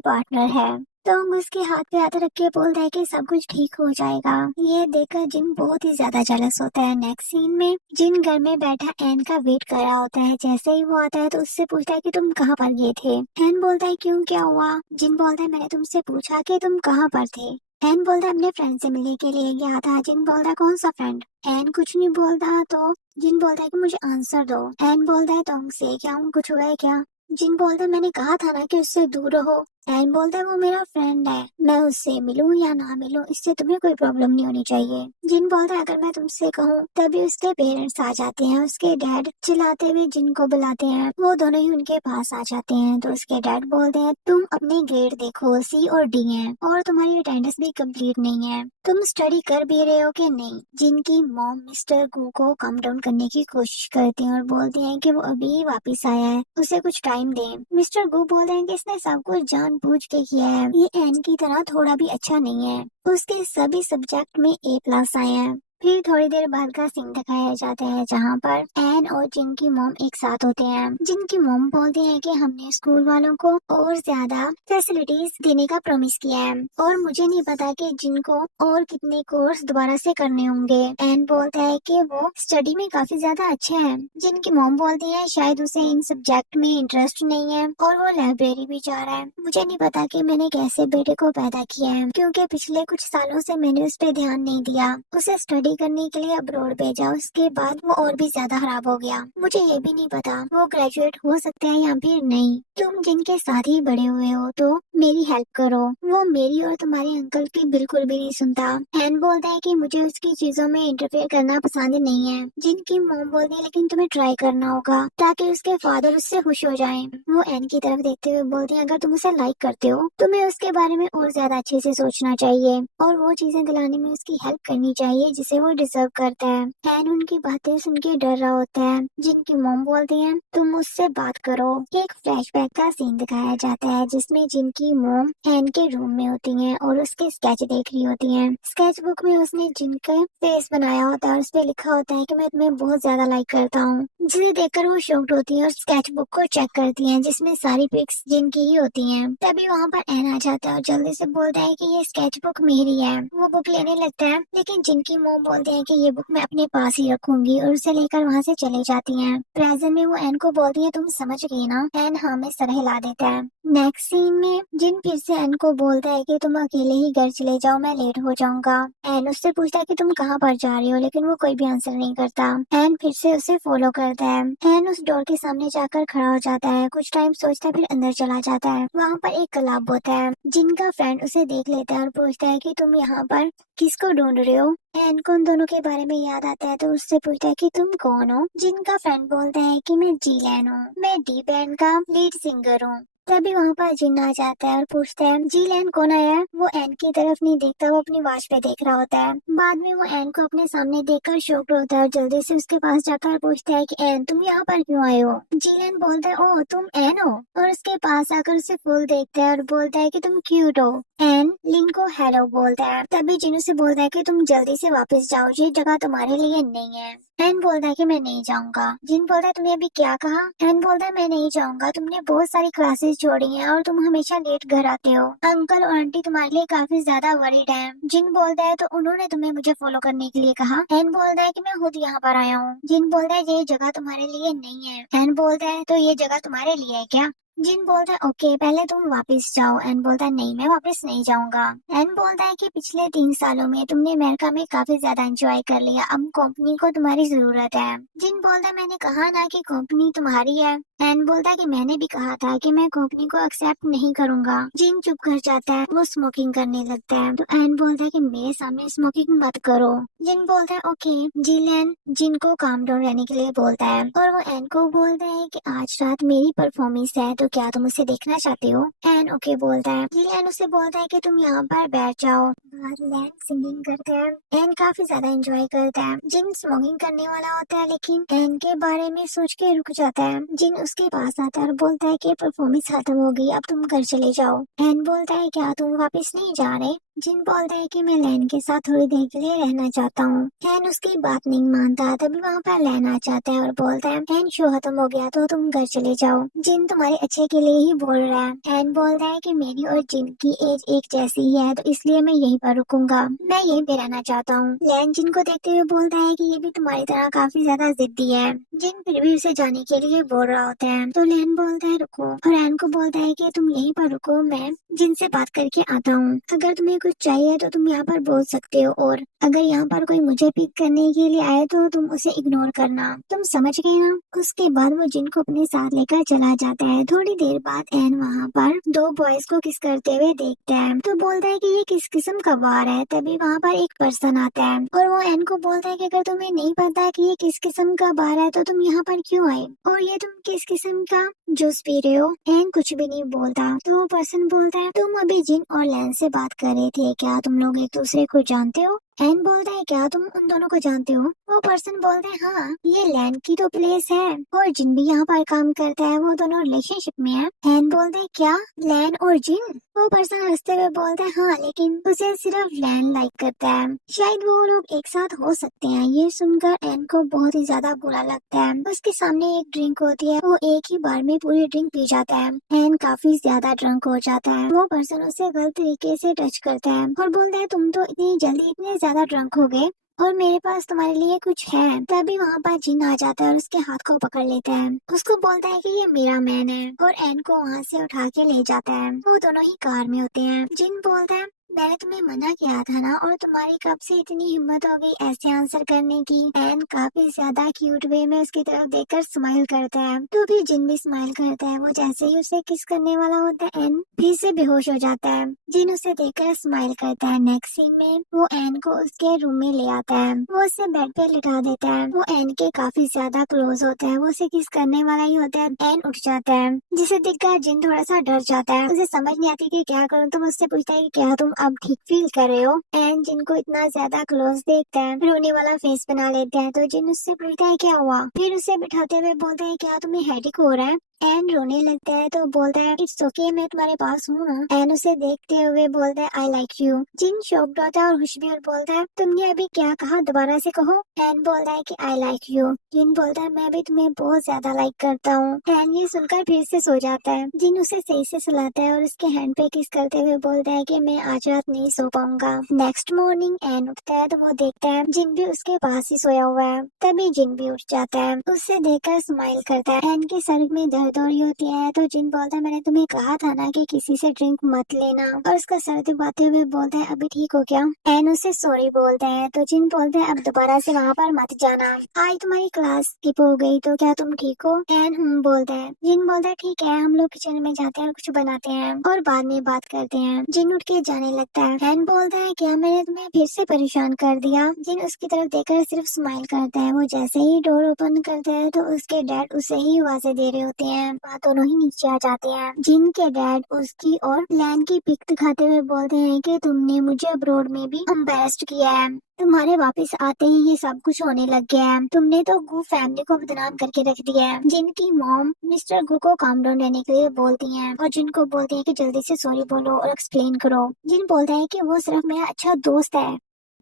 पार्टनर है। तो उसके हाथ पे हाथ रख के बोलता है कि सब कुछ ठीक हो जाएगा। ये देखकर जिन बहुत ही ज्यादा जेलस होता है। नेक्स्ट सीन में जिन घर में बैठा एन का वेट कर रहा होता है। जैसे ही वो आता है तो उससे पूछता है कि तुम कहाँ पर गए थे? एन बोलता है क्यों क्या हुआ? जिन बोलता है मैंने तुमसे पूछा कि तुम कहाँ पर थे। एन बोलता है अपने फ्रेंड से मिलने के लिए गया था। जिन बोलता है कौन सा फ्रेंड? एन कुछ नहीं बोलता तो जिन बोलता है कि मुझे आंसर दो। एन बोलता है तुमसे क्या कुछ हुआ है क्या? जिन बोलता है मैंने कहा था ना कि उससे दूर रहो। एन बोलता है वो मेरा फ्रेंड है, मैं उससे मिलूं या ना मिलूं इससे तुम्हें कोई प्रॉब्लम नहीं होनी चाहिए। जिन बोलता है अगर मैं तुमसे कहूँ तभी उसके पेरेंट्स आ जाते हैं। उसके डैड चिल्लाते हुए जिन को बुलाते हैं। वो दोनों ही उनके पास आ जाते हैं तो उसके डैड बोलते हैं तुम अपने ग्रेड देखो, सी और डी है और तुम्हारी अटेंडेंस भी कंप्लीट नहीं है, तुम स्टडी कर भी रहे हो कि नहीं? जिनकी मॉम मिस्टर गू को कम डाउन करने की कोशिश करती हैं और बोलती हैं कि वो अभी वापस आया है, उसे कुछ टाइम दें। मिस्टर गू बोलते हैं कि इसने सब कुछ जानबूझ के किया है, ये एन की तरह थोड़ा भी अच्छा नहीं है। उसके सभी सब्जेक्ट में A+ आए हैं। फिर थोड़ी देर बाद का सीन दिखाया जाता है जहाँ पर एन और जिन की मॉम एक साथ होते हैं। जिनकी मॉम बोलते हैं कि हमने स्कूल वालों को और ज्यादा फैसिलिटीज देने का प्रॉमिस किया है और मुझे नहीं पता कि जिनको और कितने कोर्स दोबारा से करने होंगे। एन बोलता है कि वो स्टडी में काफी ज्यादा अच्छा है। जिनकी मॉम बोलती है शायद उसे इन सब्जेक्ट में इंटरेस्ट नहीं है और वो लाइब्रेरी भी जा रहा है। मुझे नहीं पता कि मैंने कैसे बेटे को पैदा किया है क्योंकि पिछले कुछ सालों से मैंने उस पर ध्यान नहीं दिया। उसे स्टडी करने के लिए अब्रॉड भेजा, उसके बाद वो और भी ज्यादा खराब हो गया। मुझे ये भी नहीं पता वो ग्रेजुएट हो सकता है या फिर नहीं। तुम जिनके साथ ही बड़े हुए हो तो मेरी हेल्प करो। वो मेरी और तुम्हारे अंकल की बिल्कुल भी नहीं सुनता। एन बोलता है कि मुझे उसकी चीजों में इंटरफेयर करना पसंद नहीं है। जिनकी मॉम बोलती है लेकिन तुम्हें ट्राई करना होगा ताकि उसके फादर उससे खुश हो जाएं। वो एन की तरफ देखते हुए बोलती है अगर तुम उसे लाइक करते हो तुम्हें उसके बारे में और ज्यादा अच्छे से सोचना चाहिए और वो चीजें दिलाने में उसकी हेल्प करनी चाहिए जिसे वो डिजर्व करता है। एन उनकी बातें सुन के डर रहा होता है। जिनकी मॉम बोलती है तुम मुझसे बात करो। एक फ्लैशबैक का सीन दिखाया जाता है जिसमें जिनकी मॉम एन के रूम में होती है और उसके स्केच देख रही होती है। स्केच बुक में उसने जिनका फेस बनाया होता है और उसपे लिखा होता है कि मैं तुम्हें बहुत ज्यादा लाइक करता हूँ। जिसे देखकर वो शॉक्ड होती है और स्केच बुक को चेक करती है जिसमें सारी पिक्स जिनकी ही होती हैं। तभी वहाँ पर एन आ जाता है और जल्दी से बोलता है कि ये स्केच बुक मेरी है। वो बुक लेने लगता है लेकिन जिनकी मॉम बोलती है कि ये बुक मैं अपने पास ही रखूंगी और उसे लेकर वहाँ से चली जाती हैं। प्रेजेंट में वो एन को बोलती है तुम समझ गई ना? एन हाँ में सर हिला देता है। नेक्स्ट सीन में जिन फिर से एन को बोलता है कि तुम अकेले ही घर चले जाओ, मैं लेट हो जाऊंगा। एन उससे पूछता है कि तुम कहाँ पर जा रही हो लेकिन वो कोई भी आंसर नहीं करता। एन फिर से उसे फॉलो करता है। एन उस डोर के सामने जाकर खड़ा हो जाता है, कुछ टाइम सोचता है फिर अंदर चला जाता है। वहाँ पर एक क्लब होता है। जिनका फ्रेंड उसे देख लेता है और पूछता है कि तुम यहाँ पर किसको ढूंढ रहे हो? एन को उन दोनों के बारे में याद आता है तो उससे पूछता है कि तुम कौन हो? जिनका फ्रेंड बोलता है कि मैं जीलैन हूँ, मैं डी बैंड का लीड सिंगर हूँ। तभी वहाँ पर जिन आ जाता है और पूछता है जी लैन कौन आया है। वो एन की तरफ नहीं देखता, वो अपनी वॉच पे देख रहा होता है। बाद में वो एन को अपने सामने देखकर शॉक्ड होता है और जल्दी से उसके पास जाकर पूछता है कि एन तुम यहाँ पर क्यों आए हो। जी लैन बोलता है ओ तुम एन हो, और उसके पास आकर उसे फूल देखता है और बोलता है कि तुम क्यूट हो। एन लिन को हेलो बोलता है। तभी जिन उसे बोलता है कि तुम जल्दी से वापस जाओ, ये जगह तुम्हारे लिए नहीं है। एन बोलता है कि मैं नहीं जाऊंगा। जिन बोलता है तुमने अभी क्या कहा। एन बोलता है मैं नहीं जाऊंगा, तुमने बहुत सारी क्लासेस छोड़ी हैं और तुम हमेशा लेट घर आते हो। अंकल और आंटी तुम्हारे लिए काफी ज्यादा वरीड हैं। जिन बोलता है तो उन्होंने तुम्हें मुझे फॉलो करने के लिए कहा। एन बोलता है कि मैं खुद यहाँ पर आया हूँ। जिन बोलता है ये जगह तुम्हारे लिए नहीं है। एन बोलता है तो ये जगह तुम्हारे लिए है क्या। जिन बोलता है ओके पहले तुम वापस जाओ। एन बोलता है नहीं मैं वापस नहीं जाऊंगा। एन बोलता है कि पिछले 3 सालों में तुमने अमेरिका में काफी ज्यादा एंजॉय कर लिया, अब कंपनी को तुम्हारी जरूरत है। जिन बोलता है मैंने कहा ना कि कंपनी तुम्हारी है। एन बोलता है कि मैंने भी कहा था कि मैं कंपनी को एक्सेप्ट नहीं करूंगा। जिन चुप कर जाता है, वो स्मोकिंग करने लगता है। तो एन बोलता है कि मेरे सामने स्मोकिंग मत करो। जिन बोलता है ओके। जिन जिन को काम डाउन रहने के लिए बोलता है और वो एन को बोलता है कि आज रात मेरी परफॉर्मेंस है तो क्या तुम उसे देखना चाहते हो। एन ओके बोलता है। जिन उसे बोलता है कि तुम यहाँ पर बैठ जाओ। बाहर लैन सिंगिंग करते हैं। एन काफी ज्यादा एंजॉय करता है। जिन स्मोकिंग करने वाला होता है लेकिन एन के बारे में सोच के रुक जाता है। जिन उसके पास आता है और बोलता है कि परफॉर्मेंस खत्म हो गई, अब तुम घर चले जाओ। एन बोलता है क्या तुम वापस नहीं जा रहे। जिन बोलता है कि मैं लैन के साथ थोड़ी देर के लिए रहना चाहता हूँ। एन उसकी बात नहीं मानता। तभी वहाँ पर लैन आ जाता है और बोलता है एन शो खत्म हो गया तो तुम घर चले जाओ, जिन तुम्हारे अच्छे के लिए ही बोल रहा है। एन बोलता है कि मेरी और जिन की एज एक जैसी ही है तो इसलिए मैं यहीं पर रुकूंगा, मैं यहीं पे रहना चाहता हूँ। लैन जिन को देखते हुए बोलता है कि ये भी तुम्हारी तरह काफी ज्यादा जिद्दी है। जिन फिर भी उसे जाने के लिए बोल रहा होता है तो लैन बोलता है रुको, और एन को बोलता है कि तुम यहीं पर रुको, मैं जिन से बात करके आता हूँ। अगर तुम्हें कुछ चाहिए तो तुम यहाँ पर बोल सकते हो, और अगर यहाँ पर कोई मुझे पिक करने के लिए आए तो तुम उसे इग्नोर करना, तुम समझ गए ना। उसके बाद वो जिन को अपने साथ लेकर चला जाता है। थोड़ी देर बाद एन वहाँ पर दो बॉयज को किस करते हुए देखता है तो बोलता है कि ये किस किस्म का बार है। तभी वहाँ पर एक पर्सन आता है और वो एन को बोलता है कि अगर तुम्हें नहीं पता कि ये किस किस्म का बार है तो तुम यहाँ पर क्यों आए, और ये तुम किस किस्म का जूस पी रहे हो। एन कुछ भी नहीं बोलता। तो वो पर्सन बोलता है तुम अभी जिन और लैन से बात कर रहे थे, क्या तुम लोग एक दूसरे को जानते हो। एन बोलता है क्या तुम उन दोनों को जानते हो। वो पर्सन बोलता है हाँ ये लैन की तो प्लेस है और जिन भी यहाँ पर काम करता है, वो दोनों रिलेशनशिप में है। एन बोलता है क्या लैन और जिन। वो पर्सन हंसते हुए बोलता है हाँ लेकिन उसे सिर्फ लैन लाइक करता है, शायद वो लोग एक साथ हो सकते हैं। ये सुनकर एन को बहुत ही ज्यादा बुरा लगता है। उसके सामने एक ड्रिंक होती है, वो एक ही बार में पूरी ड्रिंक पी जाता है। एन काफी ज्यादा ड्रंक हो जाता है। वो पर्सन उसे गलत तरीके से टच करता है और बोलता है तुम तो इतनी जल्दी इतने ज्यादा ड्रंक हो गए और मेरे पास तुम्हारे लिए कुछ है। तभी वहाँ पर जिन आ जाता है और उसके हाथ को पकड़ लेता है। उसको बोलता है कि ये मेरा मैन है और एन को वहाँ से उठा के ले जाता है। वो दोनों ही कार में होते हैं। जिन बोलता है मैंने तुम्हें मना किया था ना, और तुम्हारी कब से इतनी हिम्मत हो गई ऐसे आंसर करने की। एन काफी ज्यादा क्यूट वे में उसकी तरफ देखकर स्माइल करता है तो भी जिन भी स्माइल करता है। वो जैसे ही उसे किस करने वाला होता है एन फिर से बेहोश हो जाता है। जिन उसे देखकर स्माइल करता है। नेक्स्ट सीन में वो एन को उसके रूम में ले आता है। वो उसे बेड पे लिटा देता है। वो एन के काफी ज्यादा क्लोज होता है। वो उसे किस करने वाला ही होता है। एन उठ जाता है जिसे देखकर जिन थोड़ा सा डर जाता है। उसे समझ नहीं आती कि क्या करूं, तो वो उससे पूछता है कि क्या तुम अब ठीक फील कर रहे हो। एन जिनको इतना ज्यादा क्लोज देखता है, रोने वाला फेस बना लेता है। तो जिन उससे पूछता है क्या हुआ, फिर उसे बिठाते हुए बोलता है क्या तुम्हें हेडेक हो रहा है। एन रोने लगता है तो बोलता है इट्स ओके मैं तुम्हारे पास हूँ ना। एन उसे देखते हुए बोलता है आई लाइक यू। जिन शॉक्ड होता है और खुश भी, और बोलता है तुमने अभी क्या कहा, दोबारा से कहो। एन बोलता है कि आई लाइक यू। जिन बोलता है मैं भी तुम्हें बहुत ज्यादा लाइक करता हूँ। एन ये सुनकर फिर से सो जाता है। जिन उसे सही से सुलाता है और उसके हैंड पे किस करते हुए बोलता है कि मैं आज रात नहीं सो पाऊंगा। नेक्स्ट मॉर्निंग एन उठता है तो वो देखता है जिन भी उसके पास ही सोया हुआ है। तभी जिन भी उठ जाता है, उससे देखकर स्माइल करता है। एन के सर में दर्द हो रही होती है तो जिन बोलता है मैंने तुम्हें कहा था ना कि किसी से ड्रिंक मत लेना, और उसका सर दबाते हुए बोलता है अभी ठीक हो क्या। एन उसे सॉरी बोलता है तो जिन बोलता है अब दोबारा से वहाँ पर मत जाना, आज तुम्हारी क्लास स्किप हो गई तो क्या तुम ठीक हो। एन बोलता है। जिन बोलता है ठीक है, हम लोग किचन में जाते हैं और कुछ बनाते हैं और बाद में बात करते हैं। जिन उठ के जाने लगता है। एन बोलता है क्या मैंने तुम्हें फिर से परेशान कर दिया। जिन उसकी तरफ देखकर सिर्फ स्माइल करता है। वो जैसे ही डोर ओपन करता है तो उसके डैड उसे ही आवाजें दे रहे होते हैं हैं। वहाँ दोनों ही नीचे आ जाते हैं। जिन के डैड उसकी और प्लान की पिक दिखाते हुए बोलते हैं कि तुमने मुझे अब्रॉड में भी एम्बेस्ट किया है, तुम्हारे वापस आते ही ये सब कुछ होने लग गया है, तुमने तो गु फैमिली को बदनाम करके रख दिया है। जिनकी मॉम मिस्टर गु को काम डाउन रहने के लिए बोलती हैं और जिनको बोलती है कि जल्दी से सॉरी बोलो और एक्सप्लेन करो। जिन बोलता है कि वो सिर्फ मेरा अच्छा दोस्त है।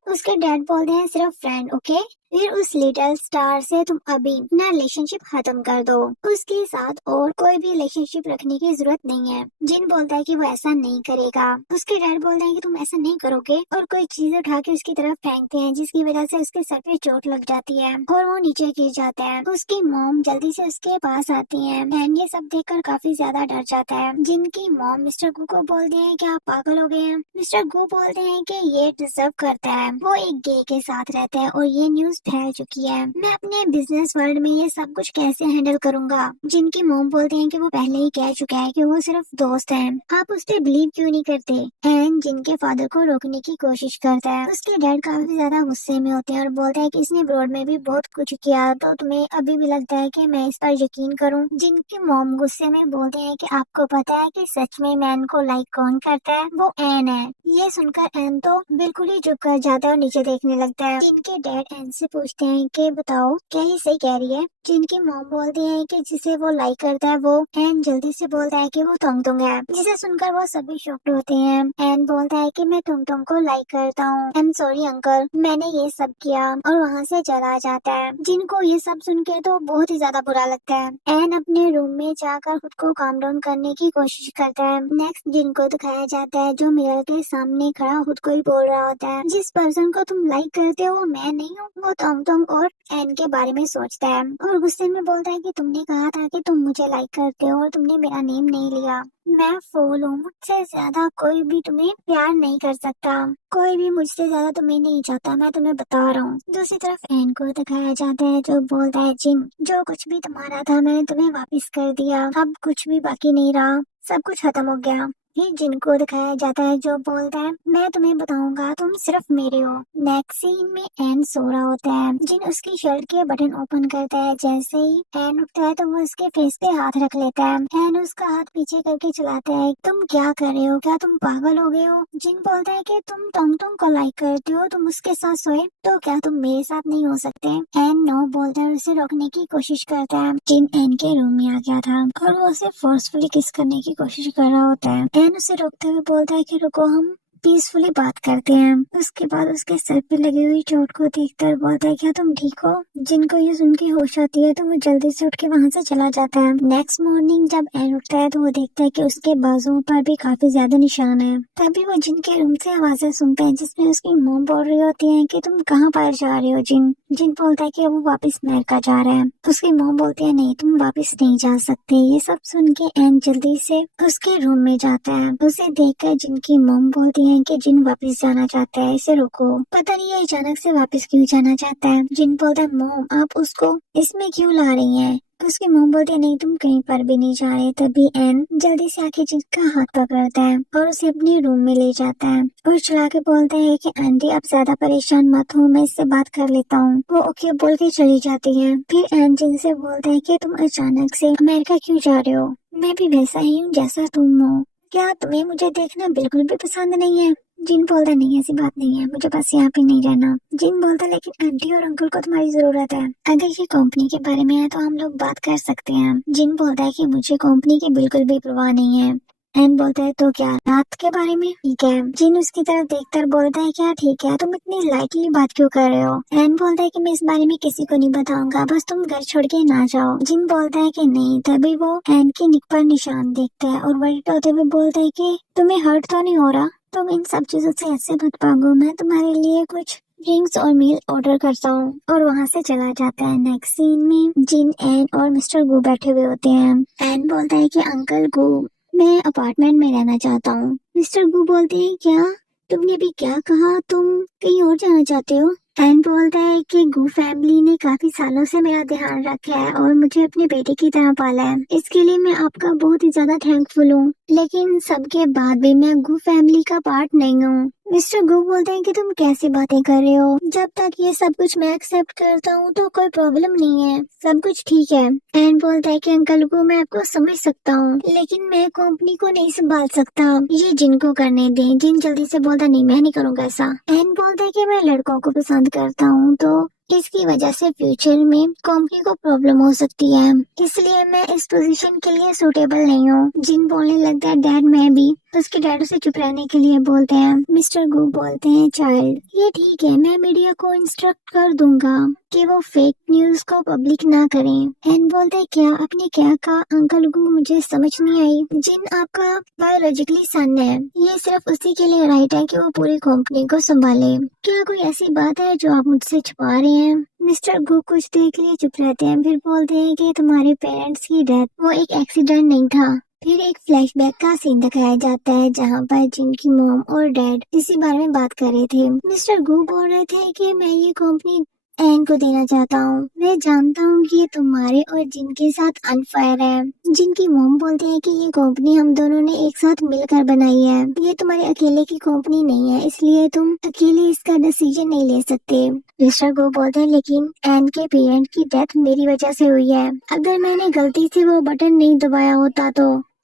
उसके डैड बोलते हैं सिर्फ फ्रेंड, ओके। फिर उस लिटिल स्टार से तुम अभी अपना रिलेशनशिप खत्म कर दो, उसके साथ और कोई भी रिलेशनशिप रखने की जरूरत नहीं है। जिन बोलता है कि वो ऐसा नहीं करेगा। उसके डैड बोलते हैं कि तुम ऐसा नहीं करोगे और कोई चीज उठा के उसकी तरफ फेंकते हैं जिसकी वजह से उसके सर पे चोट लग जाती है और वो नीचे गिर जाता है। उसकी मॉम जल्दी से उसके पास आती है एंड ये सब देखकर काफी ज्यादा डर जाता है। जिनकी मॉम मिस्टर गु को बोलती है कि आप पागल हो गए हैं। मिस्टर गु बोलते हैं कि ये डिजर्व करता है, वो एक गे के साथ रहता है और ये न्यूज फैल चुकी है, मैं अपने बिजनेस वर्ल्ड में ये सब कुछ कैसे हैंडल करूंगा। जिनकी मॉम बोलते हैं कि वो पहले ही कह चुका है कि वो सिर्फ दोस्त है, आप उस पे बिलीव क्यों नहीं करते। एंड जिनके फादर को रोकने की कोशिश करता है। उसके डैड काफी ज्यादा गुस्से में होते हैं और बोलते हैं कि इसने ब्रॉड में भी बहुत कुछ किया, तो तुम्हें अभी भी लगता है कि मैं इस पर यकीन करूं। जिनकी मॉम गुस्से में बोलते हैं कि आपको पता है कि सच में मैन को लाइक कौन करता है, वो एन है। ये सुनकर एन तो बिल्कुल ही चुप कर जाता है और नीचे देखने लगता है। जिनके डैड एन से पूछते हैं कि बताओ क्या ये सही कह रही है। जिनकी मॉम बोलती है कि जिसे वो लाइक करता है वो। एन जल्दी से बोलता है कि वो तुंग तुंग है, जिसे सुनकर वो सभी शॉक्ड होते हैं। एन बोलता है कि मैं तुंग तुंग को लाइक करता हूँ, आई एम सॉरी अंकल, मैंने ये सब किया, और वहाँ से चला जाता है। जिनको ये सब सुन के तो बहुत ही ज्यादा बुरा लगता है। एन अपने रूम में जाकर खुद को काम डाउन करने की कोशिश करता है। नेक्स्ट जिनको दिखाया जाता है जो मिरर के सामने खड़ा खुद को ही बोल रहा होता है, जिस पर्सन को तुम लाइक करते हो मैं नहीं हूँ, वो तुम और एन के बारे में सोचता है और गुस्से में बोलता है कि तुमने कहा था कि तुम मुझे लाइक करते हो और तुमने मेरा नेम नहीं लिया। मैं फूल हूँ, मुझसे ज्यादा कोई भी तुम्हें प्यार नहीं कर सकता, कोई भी मुझसे ज्यादा तुम्हें नहीं चाहता, मैं तुम्हें बता रहा हूँ। दूसरी तरफ एन को दिखाया जाता है जो बोलता है जिन, जो कुछ भी तुम्हारा था मैंने तुम्हें वापस कर दिया, अब कुछ भी बाकी नहीं रहा, सब कुछ खत्म हो गया। फिर जिनको दिखाया जाता है जो बोलता है मैं तुम्हें बताऊंगा, तुम सिर्फ मेरे हो। नेक्स्ट सीन में एन सो रहा होता है। जिन उसकी शर्ट के बटन ओपन करता है, जैसे ही एन उठता है तो वो उसके फेस पे हाथ रख लेता है। एन उसका हाथ पीछे करके चलाता है, तुम क्या कर रहे हो, क्या तुम पागल हो गए हो। जिन बोलता है कि तुम टोंग को लाइक करते हो, तुम उसके साथ सोए तो क्या तुम मेरे साथ नहीं हो सकते। एन नो बोलता है, उसे रोकने की कोशिश करता है। जिन एन के रूम में आ गया था और वो उसे फोर्सफुली किस करने की कोशिश कर रहा होता है। एन उसे रोकते हुए बोलता है कि रुको, हम पीसफुली बात करते हैं। उसके बाद उसके सर पे लगी हुई चोट को देखकर बोलता है क्या तुम ठीक हो। जिनको ये सुन के होश आती है तो वो जल्दी से उठ के वहाँ से चला जाता है। नेक्स्ट मॉर्निंग जब एन उठता है तो वो देखता है कि उसके बाजुओं पर भी काफी ज्यादा निशान है। तभी वो जिनके रूम से आवाजें सुनता है जिसमें उसकी मॉम बोल रही होती है कि तुम कहाँ पर जा रहे हो। जिन बोलता है कि वो वापस अमेरिका जा रहा है। उसकी मॉम बोलती है नहीं, तुम वापस नहीं जा सकते। ये सब सुन के एन जल्दी से उसके रूम में जाता है। उसे देखकर जिनकी मॉम बोलती है कि जिन वापस जाना चाहता है, इसे रोको। पता नहीं ये अचानक से वापस क्यों जाना चाहता है। जिन बोलता है मॉम आप उसको इसमें क्यों ला रही हैं। उसकी मॉम बोलती है नहीं, तुम कहीं पर भी नहीं जा रहे। तभी एन जल्दी से आके जिनका हाथ पकड़ता है और उसे अपने रूम में ले जाता है और चला के बोलता है कि आंटी आप ज्यादा परेशान मत हो, मैं इससे बात कर लेता हूँ। वो ओके बोल के चली जाती है। फिर एन जिन से बोलता है कि तुम अचानक से अमेरिका क्यों जा रहे हो, मैं भी वैसा ही हूँ जैसा तुम हो, क्या तुम्हें मुझे देखना बिल्कुल भी पसंद नहीं है। जिन बोलता नहीं ऐसी बात नहीं है, मुझे बस यहाँ पे नहीं रहना। जिन बोलता लेकिन आंटी और अंकल को तुम्हारी जरूरत है, अगर ये कंपनी के बारे में है तो हम लोग बात कर सकते हैं। जिन बोलता है कि मुझे कंपनी की बिल्कुल भी परवाह नहीं है। एन बोलता है तो क्या रात के बारे में, ठीक है। जिन उसकी तरफ देखकर बोलता है क्या ठीक है, तुम इतनी लाइटली बात क्यों कर रहे हो। एन बोलता है कि मैं इस बारे में किसी को नहीं बताऊंगा, बस तुम घर छोड़ के ना जाओ। जिन बोलता है कि नहीं। तभी वो एन की निक पर निशान देखता है और वर्रिड होते हुए बोलता है कि तुम्हें हर्ट तो नहीं हो रहा, तुम इन सब चीजों से ऐसे मत भागो, मैं तुम्हारे लिए कुछ ड्रिंक्स और मील ऑर्डर करता हूँ, और वहाँ से चला जाता है। नेक्स्ट सीन में जिन एन और मिस्टर गु बैठे हुए होते हैं। एन बोलता है कि अंकल गु मैं अपार्टमेंट में रहना चाहता हूँ। मिस्टर गु बोलते हैं क्या, तुमने भी क्या कहा, तुम कहीं और जाना चाहते हो। एन बोलता है कि गु फैमिली ने काफी सालों से मेरा ध्यान रखा है और मुझे अपने बेटे की तरह पाला है, इसके लिए मैं आपका बहुत ही ज्यादा थैंकफुल हूँ, लेकिन सबके बाद भी मैं गु फैमिली का पार्ट नहीं हूँ। मिस्टर गु बोलते हैं कि तुम कैसी बातें कर रहे हो, जब तक ये सब कुछ मैं एक्सेप्ट करता हूँ तो कोई प्रॉब्लम नहीं है, सब कुछ ठीक है। एन बोलता है कि अंकल गु मैं आपको समझ सकता हूँ, लेकिन मैं कंपनी को नहीं संभाल सकता, ये जिन को करने दें। जिन जल्दी से बोलता नहीं मैं नहीं करूँगा ऐसा। एन बोलता है कि मैं लड़कों को पसंद करता हूँ तो इसकी वजह से फ्यूचर में कंपनी को प्रॉब्लम हो सकती है, इसलिए मैं इस पोजीशन के लिए सूटेबल नहीं हूँ। जिन बोलने लगता है डैड मैं भी। उसके डैड उसे चुप रहने के लिए बोलते हैं। मिस्टर गु बोलते हैं चाइल्ड ये ठीक है, मैं मीडिया को इंस्ट्रक्ट कर दूंगा कि वो फेक न्यूज को पब्लिक ना करें। एन बोलते हैं क्या आपने क्या कहा अंकल गु, मुझे समझ नहीं आई। जिन आपका बायोलॉजिकली सन है, ये सिर्फ उसी के लिए राइट है कि वो पूरी कंपनी को संभाले। क्या कोई ऐसी बात है जो आप मुझसे छुपा रहे हैं? मिस्टर गु कुछ देर के लिए चुप रहते हैं, फिर बोलते हैं कि तुम्हारे पेरेंट्स की डेथ वो एक एक्सीडेंट नहीं था। फिर एक फ्लैशबैक का सीन दिखाया जाता है जहाँ पर जिनकी मॉम और डैड इसी बारे में बात कर रहे थे। मिस्टर गु बोल रहे थे कि मैं ये कंपनी एन को देना चाहता हूँ। मैं जानता हूँ कि ये तुम्हारे और जिनके साथ अनफेयर है। जिनकी मॉम बोलते हैं कि ये कंपनी हम दोनों ने एक साथ मिलकर बनाई है, ये तुम्हारे अकेले की कंपनी नहीं है, इसलिए तुम अकेले इसका डिसीजन नहीं ले सकते। मिस्टर गो बोलते हैं लेकिन एन के पेरेंट की डेथ मेरी वजह से हुई है, अगर मैंने गलती से वो बटन नहीं दबाया होता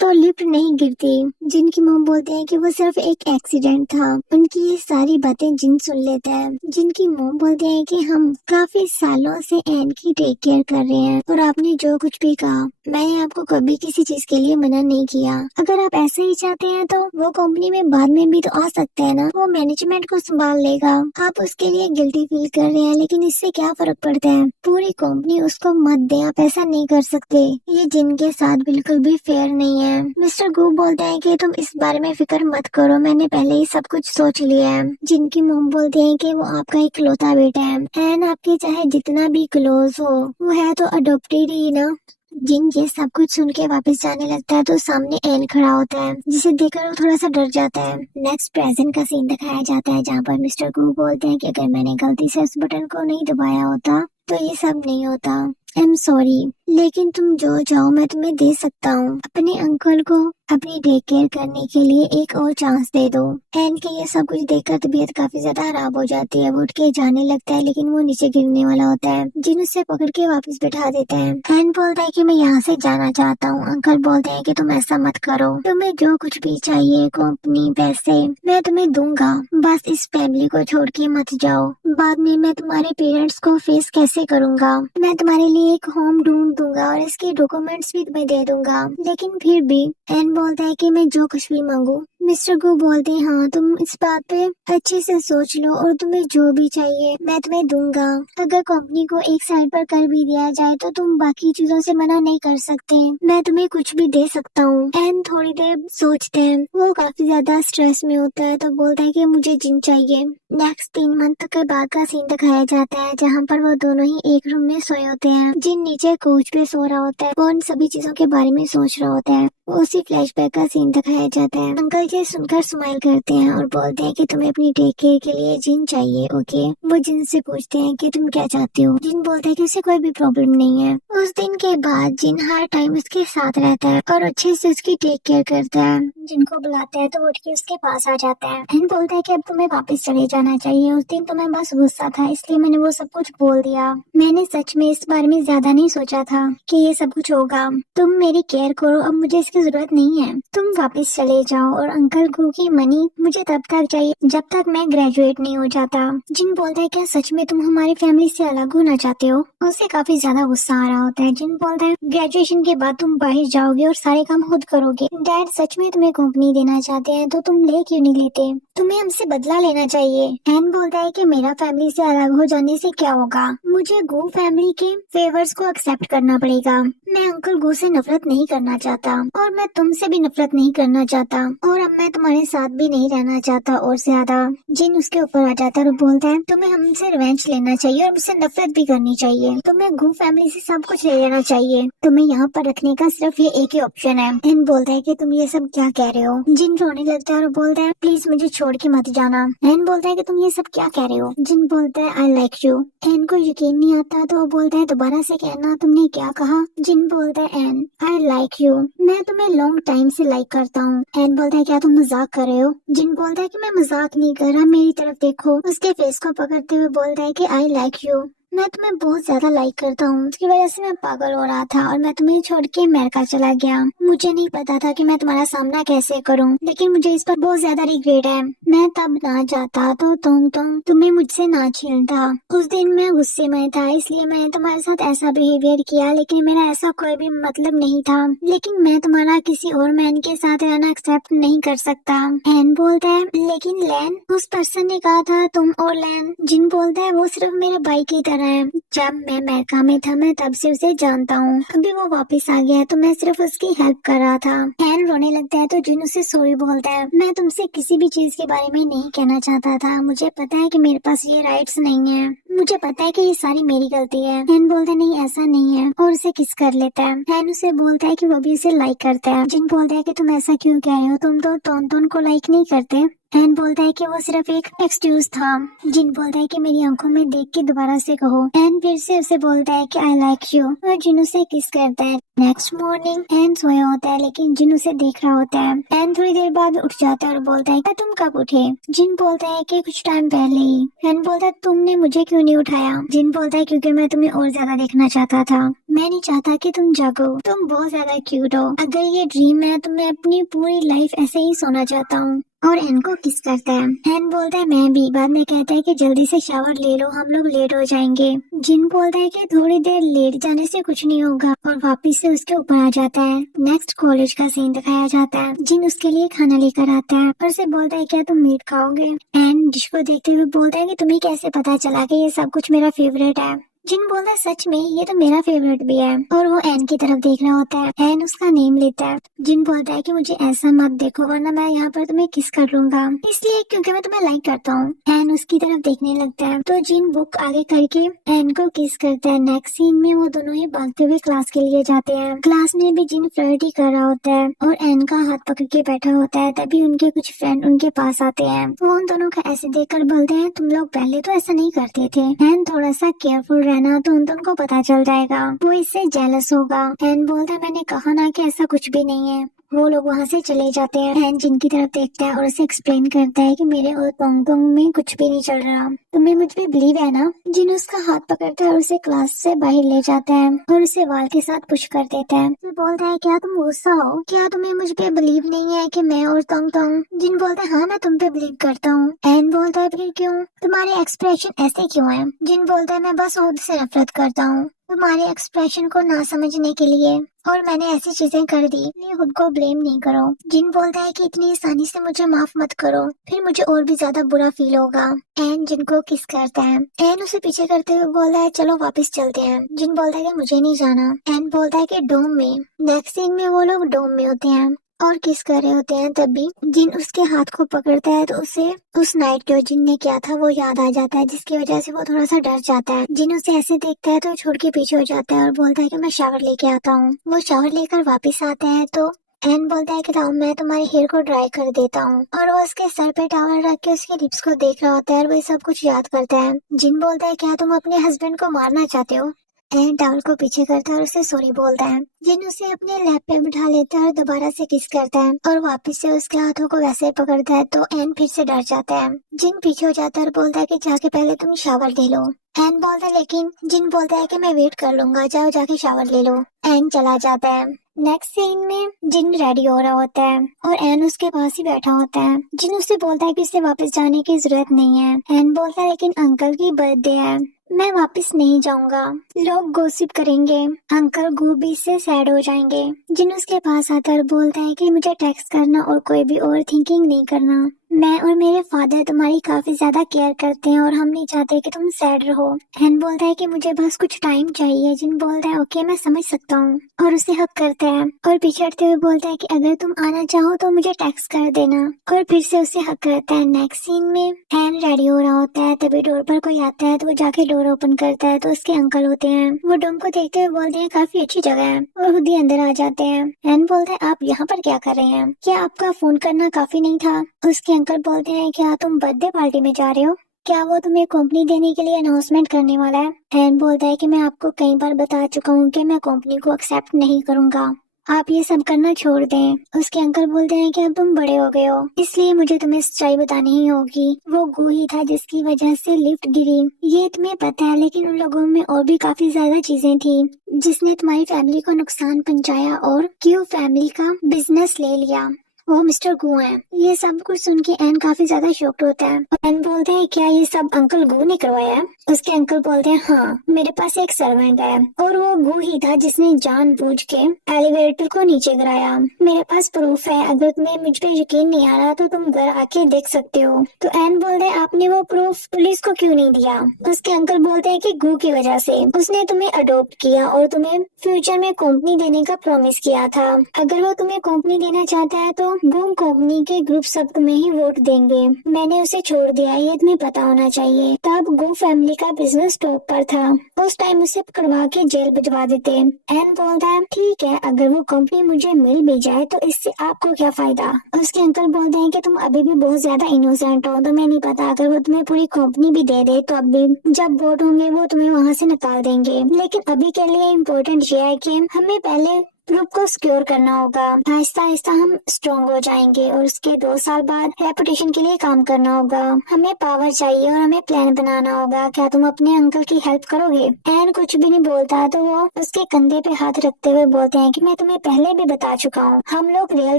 तो लिफ्ट नहीं गिरती। जिनकी मॉम बोलते हैं कि वो सिर्फ एक एक्सीडेंट था। उनकी ये सारी बातें जिन सुन लेते हैं। जिनकी मॉम बोलते हैं कि हम काफी सालों से एन की टेक केयर कर रहे हैं और आपने जो कुछ भी कहा मैंने आपको कभी किसी चीज के लिए मना नहीं किया। अगर आप ऐसे ही चाहते हैं तो वो कंपनी में बाद में भी तो आ सकते हैं ना, वो मैनेजमेंट को संभाल लेगा। आप उसके लिए गिल्टी फील कर रहे हैं लेकिन इससे क्या फर्क पड़ता है, पूरी कंपनी उसको मत दे, आप ऐसा नहीं कर सकते, ये जिनके साथ बिल्कुल भी फेयर नहीं है। मिस्टर गू बोलते हैं कि तुम इस बारे में फिक्र मत करो, मैंने पहले ही सब कुछ सोच लिया है। जिनकी मॉम बोलते हैं कि वो आपका इकलौता बेटा है एंड आपके चाहे जितना भी क्लोज हो वो है तो अडॉप्टेड ही ना। जिन ये सब कुछ सुन के वापस जाने लगता है तो सामने एन खड़ा होता है, जिसे देखकर वो थोड़ा सा डर जाता है। नेक्स्ट प्रेजेंट का सीन दिखाया जाता है जहाँ पर मिस्टर गू बोलते हैं कि अगर मैंने गलती से उस बटन को नहीं दबाया होता तो ये सब नहीं होता। आई एम सॉरी, लेकिन तुम जो चाहो मैं तुम्हें दे सकता हूँ। अपने अंकल को अपनी टेक केयर करने के लिए एक और चांस दे दो। एन के ये सब कुछ देखकर तबीयत काफी ज्यादा खराब हो जाती है, वो उठ के जाने लगता है लेकिन वो नीचे गिरने वाला होता है। जिन उसे पकड़ के वापस बिठा देते हैं। एन बोलता है कि मैं यहाँ से जाना चाहता हूँ। अंकल बोलते हैं कि तुम ऐसा मत करो, तुम्हें जो कुछ भी चाहिए कंपनी पैसे मैं तुम्हें दूंगा, बस इस फैमिली को छोड़ के मत जाओ। बाद में मैं तुम्हारे पेरेंट्स को फेस कैसे करूँगा, मैं तुम्हारे लिए एक होम ढूंढ दूंगा और इसके डॉक्यूमेंट्स भी तुम्हें दे दूंगा। लेकिन फिर भी एन बोलता है कि मैं जो कुछ भी मांगू। मिस्टर गो बोलते हैं हाँ तुम इस बात पे अच्छे से सोच लो और तुम्हें जो भी चाहिए मैं तुम्हें दूंगा। अगर कंपनी को एक साइड पर कर भी दिया जाए तो तुम बाकी चीजों से मना नहीं कर सकते, मैं तुम्हें कुछ भी दे सकता हूँ। एन थोड़ी देर सोचते हैं, वो काफी ज्यादा स्ट्रेस में होता है तो बोलता है कि मुझे जिन चाहिए। नेक्स्ट 3 मंथ के बाद का सीन दिखाया जाता है जहाँ पर वो दोनों ही एक रूम में सोए होते हैं। जिन नीचे कोच पे सो रहा होता है, वो उन सभी चीजों के बारे में सोच रहा होता है। उसी फ्लैशबैक का सीन दिखाया जाता है। अंकल ये सुनकर स्माइल करते हैं और बोलते हैं कि तुम्हें अपनी टेक केयर के लिए जिन चाहिए। ओके, वो जिन से पूछते हैं कि तुम क्या चाहते हो। जिन बोलता है कि उसे कोई भी प्रॉब्लम नहीं है। उस दिन के बाद जिन हर टाइम उसके साथ रहता है और अच्छे से उसकी टेक केयर करता है। जिनको बुलाता है तो वो उठ के उसके पास आ जाता है। एंड बोलता है कि अब तुम्हें वापस चले जाना चाहिए, उस दिन तो मैं बस गुस्सा था इसलिए मैंने वो सब कुछ बोल दिया, मैंने सच में इस बारे में ज्यादा नहीं सोचा था कि ये सब कुछ होगा। तुम मेरी केयर करो, अब मुझे इसकी जरूरत नहीं है, तुम वापस चले जाओ और अंकल को की मनी मुझे तब तक चाहिए जब तक मैं ग्रेजुएट नहीं हो जाता। जिन बोलता है क्या सच में तुम हमारी फैमिली से अलग होना चाहते हो। उसे काफी ज्यादा गुस्सा आ रहा होता है। जिन बोलता है ग्रेजुएशन के बाद तुम बाहर जाओगे और सारे काम खुद करोगे। डैड सच में तुम्हें कंपनी देना चाहते हैं तो तुम ले क्यों नहीं लेते, तुम्हें हमसे बदला लेना चाहिए। एन बोलता है कि मेरा फैमिली से अलग हो जाने से क्या होगा, मुझे गो फैमिली के फेवर्स को एक्सेप्ट करना पड़ेगा। मैं अंकल गो से नफरत नहीं करना चाहता और मैं तुमसे भी नफरत नहीं करना चाहता और अब मैं तुम्हारे साथ भी नहीं रहना चाहता। और ज्यादा जिन उसके ऊपर आ जाता है और बोलता है तुम्हें हमसे रिवेंज लेना चाहिए और मुझसे नफरत भी करनी चाहिए, तुम्हें गो फैमिली से सब कुछ ले लेना चाहिए, तुम्हें यहाँ पर रखने का सिर्फ ये एक ही ऑप्शन है। एन बोलता है कि तुम ये सब क्या कह रहे हो। जिन रोने लगता है और बोलता है प्लीज मुझे छोड़ के मत जाना। एन बोलता है कि तुम ये सब क्या कह रहे हो। जिन बोलता है आई लाइक यू। एन को यकीन नहीं आता तो वो बोलता है दोबारा से कहना तुमने क्या कहा। जिन बोलता है एन आई लाइक यू, मैं तुम्हें लॉन्ग टाइम से लाइक करता हूँ। एन बोलता है क्या तुम मजाक कर रहे हो? जिन बोलता है कि मैं मजाक नहीं कर रहा, मेरी तरफ देखो। उसके फेस को पकड़ते हुए बोलता है कि आई लाइक यू, मैं तुम्हें बहुत ज्यादा लाइक करता हूँ। उसकी वजह से मैं पागल हो रहा था और मैं तुम्हें छोड़ के अमेरिका चला गया। मुझे नहीं पता था कि मैं तुम्हारा सामना कैसे करूँ, लेकिन मुझे इस पर बहुत ज्यादा रिग्रेट है। मैं तब ना जाता तो तुम्हें मुझसे ना छीनता। उस दिन मैं गुस्से में था, इसलिए मैंने तुम्हारे साथ ऐसा बिहेवियर किया, लेकिन मेरा ऐसा कोई भी मतलब नहीं था। लेकिन मैं तुम्हारा किसी और मैन के साथ रहना एक्सेप्ट नहीं कर सकता। एन बोलता है लेकिन लैन, उस पर्सन ने कहा था तुम और लैन। जिन बोलता है वो सिर्फ मेरे भाई की तरह है। जब मैं अमेरिका में था मैं तब से उसे जानता हूँ। अभी वो वापस आ गया है तो मैं सिर्फ उसकी हेल्प कर रहा था। एन रोने लगता है तो जिन उसे सॉरी बोलता है। मैं तुमसे किसी भी चीज के बारे में नहीं कहना चाहता था। मुझे पता है कि मेरे पास ये राइट्स नहीं है। मुझे पता है कि ये सारी मेरी गलती है। एन बोलता है नहीं ऐसा नहीं है, और उसे किस कर लेता है। एन उसे बोलता है कि वो भी उसे लाइक करता है। जिन बोलता है कि तुम ऐसा क्यों कह रहे हो, तुम तो टोन को लाइक नहीं करते। एन बोलता है कि वो सिर्फ एक एक्सक्यूज था। जिन बोलता है कि मेरी आंखों में देख के दोबारा से कहो। एन फिर से उसे बोलता है कि आई लाइक यू, और जिन उसे किस करता है। नेक्स्ट मॉर्निंग एन सोया होता है, लेकिन जिन उसे देख रहा होता है। एन थोड़ी देर बाद उठ जाता है और बोलता है तुम कब उठे? जिन बोलता है कि कुछ टाइम पहले ही। एन बोलता है तुमने मुझे क्यों नहीं उठाया? जिन बोलता है क्योंकि मैं तुम्हें और ज्यादा देखना चाहता था। मैं नहीं चाहता कि तुम जागो, तुम बहुत ज्यादा क्यूट हो। अगर ये ड्रीम है तो मैं अपनी पूरी लाइफ ऐसे ही सोना चाहता हूँ। और एन को किस करता है। एन बोलता है मैं भी। बाद में कहता है कि जल्दी से शावर ले लो, हम लोग लेट हो जाएंगे। जिन बोलता है कि थोड़ी देर लेट जाने से कुछ नहीं होगा, और वापस से उसके ऊपर आ जाता है। नेक्स्ट कॉलेज का सीन दिखाया जाता है। जिन उसके लिए खाना लेकर आता है और उसे बोलता है क्या तुम मीट खाओगे? एन डिश को देखते हुए बोलता है कि तुम्हें कैसे पता चला कि ये सब कुछ मेरा फेवरेट है? जिन बोलता है सच में ये तो मेरा फेवरेट भी है। और वो एन की तरफ देख रहा होता है। एन उसका नेम लेता है। जिन बोलता है कि मुझे ऐसा मत देखो वरना मैं यहाँ पर तुम्हें किस कर लूंगा, इसलिए क्योंकि मैं तुम्हें लाइक करता हूँ। एन उसकी तरफ देखने लगता है तो जिन बुक आगे करके एन को किस करता है। नेक्स्ट सीन में वो दोनों ही भागते हुए क्लास के लिए जाते हैं। क्लास में भी जिन फ्लर्ट ही कर रहा होता है और एन का हाथ पकड़ के बैठा होता है। तभी उनके कुछ फ्रेंड उनके पास आते हैं। वो उन दोनों का ऐसे देखकर बोलते हैं तुम लोग पहले तो ऐसा नहीं करते थे। एन थोड़ा सा केयरफुल रहना तो उन दोनों को पता चल जाएगा, वो इससे जेलस होगा। एन बोलता है मैंने कहा ना कि ऐसा कुछ भी नहीं है। वो लोग वहाँ से चले जाते हैं। एन जिन की तरफ देखता है और उसे एक्सप्लेन करता है कि मेरे और पोंगपोंग में कुछ भी नहीं चल रहा, तुम्हें मुझ पे बिलीव है ना? जिन उसका हाथ पकड़ता है और उसे क्लास से बाहर ले जाता है और उसे वाल के साथ पुश कर देता है। वो बोलता है क्या तुम गुस्सा हो? क्या तुम्हें मुझ पे बिलीव नहीं है कि मैं और तोंग? जिन बोलता है हाँ मैं तुम पे बिलीव करता हूँ। एन बोलता है फिर क्यों? तुम्हारे एक्सप्रेशन ऐसे क्यों है? जिन बोलता है मैं बस खुद से नफरत करता हूँ तुम्हारे एक्सप्रेशन को ना समझने के लिए, और मैंने ऐसी चीजें कर दी, इसलिए खुद को ब्लेम नहीं करो। जिन बोलता है कि इतनी आसानी से मुझे माफ मत करो, फिर मुझे और भी ज्यादा बुरा फील होगा। एन जिनको किस करता है। एन उसे पीछे करते हुए बोलता है चलो वापस चलते हैं। जिन बोलता है कि मुझे नहीं जाना। एन बोलता है कि डोम में। नेक्स्ट सीन में वो लोग डोम में होते हैं और किस कर रहे होते हैं। तभी जिन उसके हाथ को पकड़ता है तो उसे उस नाइट जो जिन ने किया था वो याद आ जाता है, जिसकी वजह से वो थोड़ा सा डर जाता है। जिन उसे ऐसे देखता है तो छोड़ के पीछे हो जाता है और बोलता है कि मैं शावर लेके आता हूँ। वो शावर लेकर वापस आता है तो एन बोलता है कि लाओ मैं तुम्हारे हेयर को ड्राई कर देता हूँ, और वो उसके सर पे टॉवल रख के उसके लिप्स को देख रहा होता है और वो सब कुछ याद करता है। जिन बोलता है क्या तुम अपने हस्बैंड को मारना चाहते हो? एन टॉवल को पीछे करता है और उसे सॉरी बोलता है। जिन उसे अपने लैप पे बिठा लेता है और दोबारा से किस करता है और वापस से उसके हाथों को वैसे पकड़ता है तो एन फिर से डर जाता है। जिन पीछे हो जाता है और बोलता है कि जाके पहले तुम शावर ले लो। एन बोलता है लेकिन जिन बोलता है कि मैं वेट कर लूंगा, जाओ जाके शावर ले लो। एन चला जाता है। नेक्स्ट सीन में जिन रेडी हो रहा होता है और एन उसके पास ही बैठा होता है। जिन उससे बोलता है कि उसे वापस जाने की जरूरत नहीं है। एन बोलता है लेकिन अंकल की बर्थडे है, मैं वापस नहीं जाऊंगा, लोग गॉसिप करेंगे, अंकल गोभी से सैड हो जाएंगे। जिन उसके पास आता है और बोलता है कि मुझे टेक्स्ट करना और कोई भी ओवर थिंकिंग नहीं करना, मैं और मेरे फादर तुम्हारी काफी ज्यादा केयर करते हैं और हम नहीं चाहते कि तुम सैड रहो। एन बोलता है कि मुझे बस कुछ टाइम चाहिए। जिन बोलता है ओके मैं समझ सकता हूँ, और उसे हक करता है और पिछड़ते हुए बोलता है कि अगर तुम आना चाहो तो मुझे टेक्स्ट कर देना, और फिर से उसे हक करता है। नेक्स्ट सीन में एन रेडी हो रहा होता है, तभी डोर पर कोई आता है तो वो जाके डोर ओपन करता है तो उसके अंकल होते हैं। वो डोम को देखते हुए बोलते हैं काफी अच्छी जगह है, और खुद ही अंदर आ जाते हैं। एन बोलता है आप यहाँ पर क्या कर रहे हैं? क्या आपका फोन करना काफी नहीं था? उसके अंकल बोलते हैं क्या तुम बर्थडे पार्टी में जा रहे हो? क्या वो तुम्हें कंपनी देने के लिए अनाउंसमेंट करने वाला है? एन बोलता है कि मैं आपको कई बार बता चुका हूँ कि मैं कंपनी को एक्सेप्ट नहीं करूंगा, आप ये सब करना छोड़ दें। उसके अंकल बोलते हैं कि अब तुम बड़े हो गए हो, इसलिए मुझे तुम्हें सच्चाई बतानी ही होगी। वो गू ही था जिसकी वजह से लिफ्ट गिरी, ये तुम्हें पता है, लेकिन उन लोगों में और भी काफी ज्यादा चीजें थी जिसने तुम्हारी फैमिली को नुकसान पहुंचाया और क्यू फैमिली का बिजनेस ले लिया। वो मिस्टर गू हैं। ये सब कुछ सुन के एन काफी ज्यादा शॉक्ड होता है। एन बोलते हैं क्या ये सब अंकल गू ने करवाया है? उसके अंकल बोलते हैं हाँ, मेरे पास एक सर्वेंट है और वो गू ही था जिसने जानबूझ के एलिवेटर को नीचे गिराया। मेरे पास प्रूफ है, अगर तुम्हें मुझ पे यकीन नहीं आ रहा तो तुम घर आके देख सकते हो। तो एन बोलते हैं आपने वो प्रूफ पुलिस को क्यों नहीं दिया? उसके अंकल बोलते हैं कि गू की वजह से, उसने तुम्हें अडॉप्ट किया और तुम्हें फ्यूचर में कंपनी देने का प्रॉमिस किया था। अगर वो तुम्हें कंपनी देना चाहता है तो गूम कंपनी के ग्रुप सब तुम्हें ही वोट देंगे। मैंने उसे छोड़ दिया, ये तुम्हें पता होना चाहिए। तब गू फैमिली का बिजनेस टॉप पर था, उस टाइम उसे पकड़वा के जेल भिजवा देते। एन बोलता है ठीक है, अगर वो कंपनी मुझे मिल भी जाए तो इससे आपको क्या फायदा? उसके अंकल बोलते हैं कि तुम अभी भी बहुत ज्यादा इनोसेंट हो, तुम्हें नहीं पता, अगर वो तुम्हें पूरी कंपनी भी दे दे तो अभी जब वोट होंगे वो तुम्हें वहाँ से निकाल देंगे। लेकिन अभी के लिए इम्पोर्टेंट ये है कि हमें पहले ग्रुप को सिक्योर करना होगा। आहिस्ता आहिस्ता हम स्ट्रॉन्ग हो जाएंगे और उसके 2 साल बाद रेपुटेशन के लिए काम करना होगा। हमें पावर चाहिए और हमें प्लान बनाना होगा। क्या तुम अपने अंकल की हेल्प करोगे? एन कुछ भी नहीं बोलता तो वो उसके कंधे पे हाथ रखते हुए बोलते हैं कि मैं तुम्हें पहले भी बता चुका हूँ, हम लोग रियल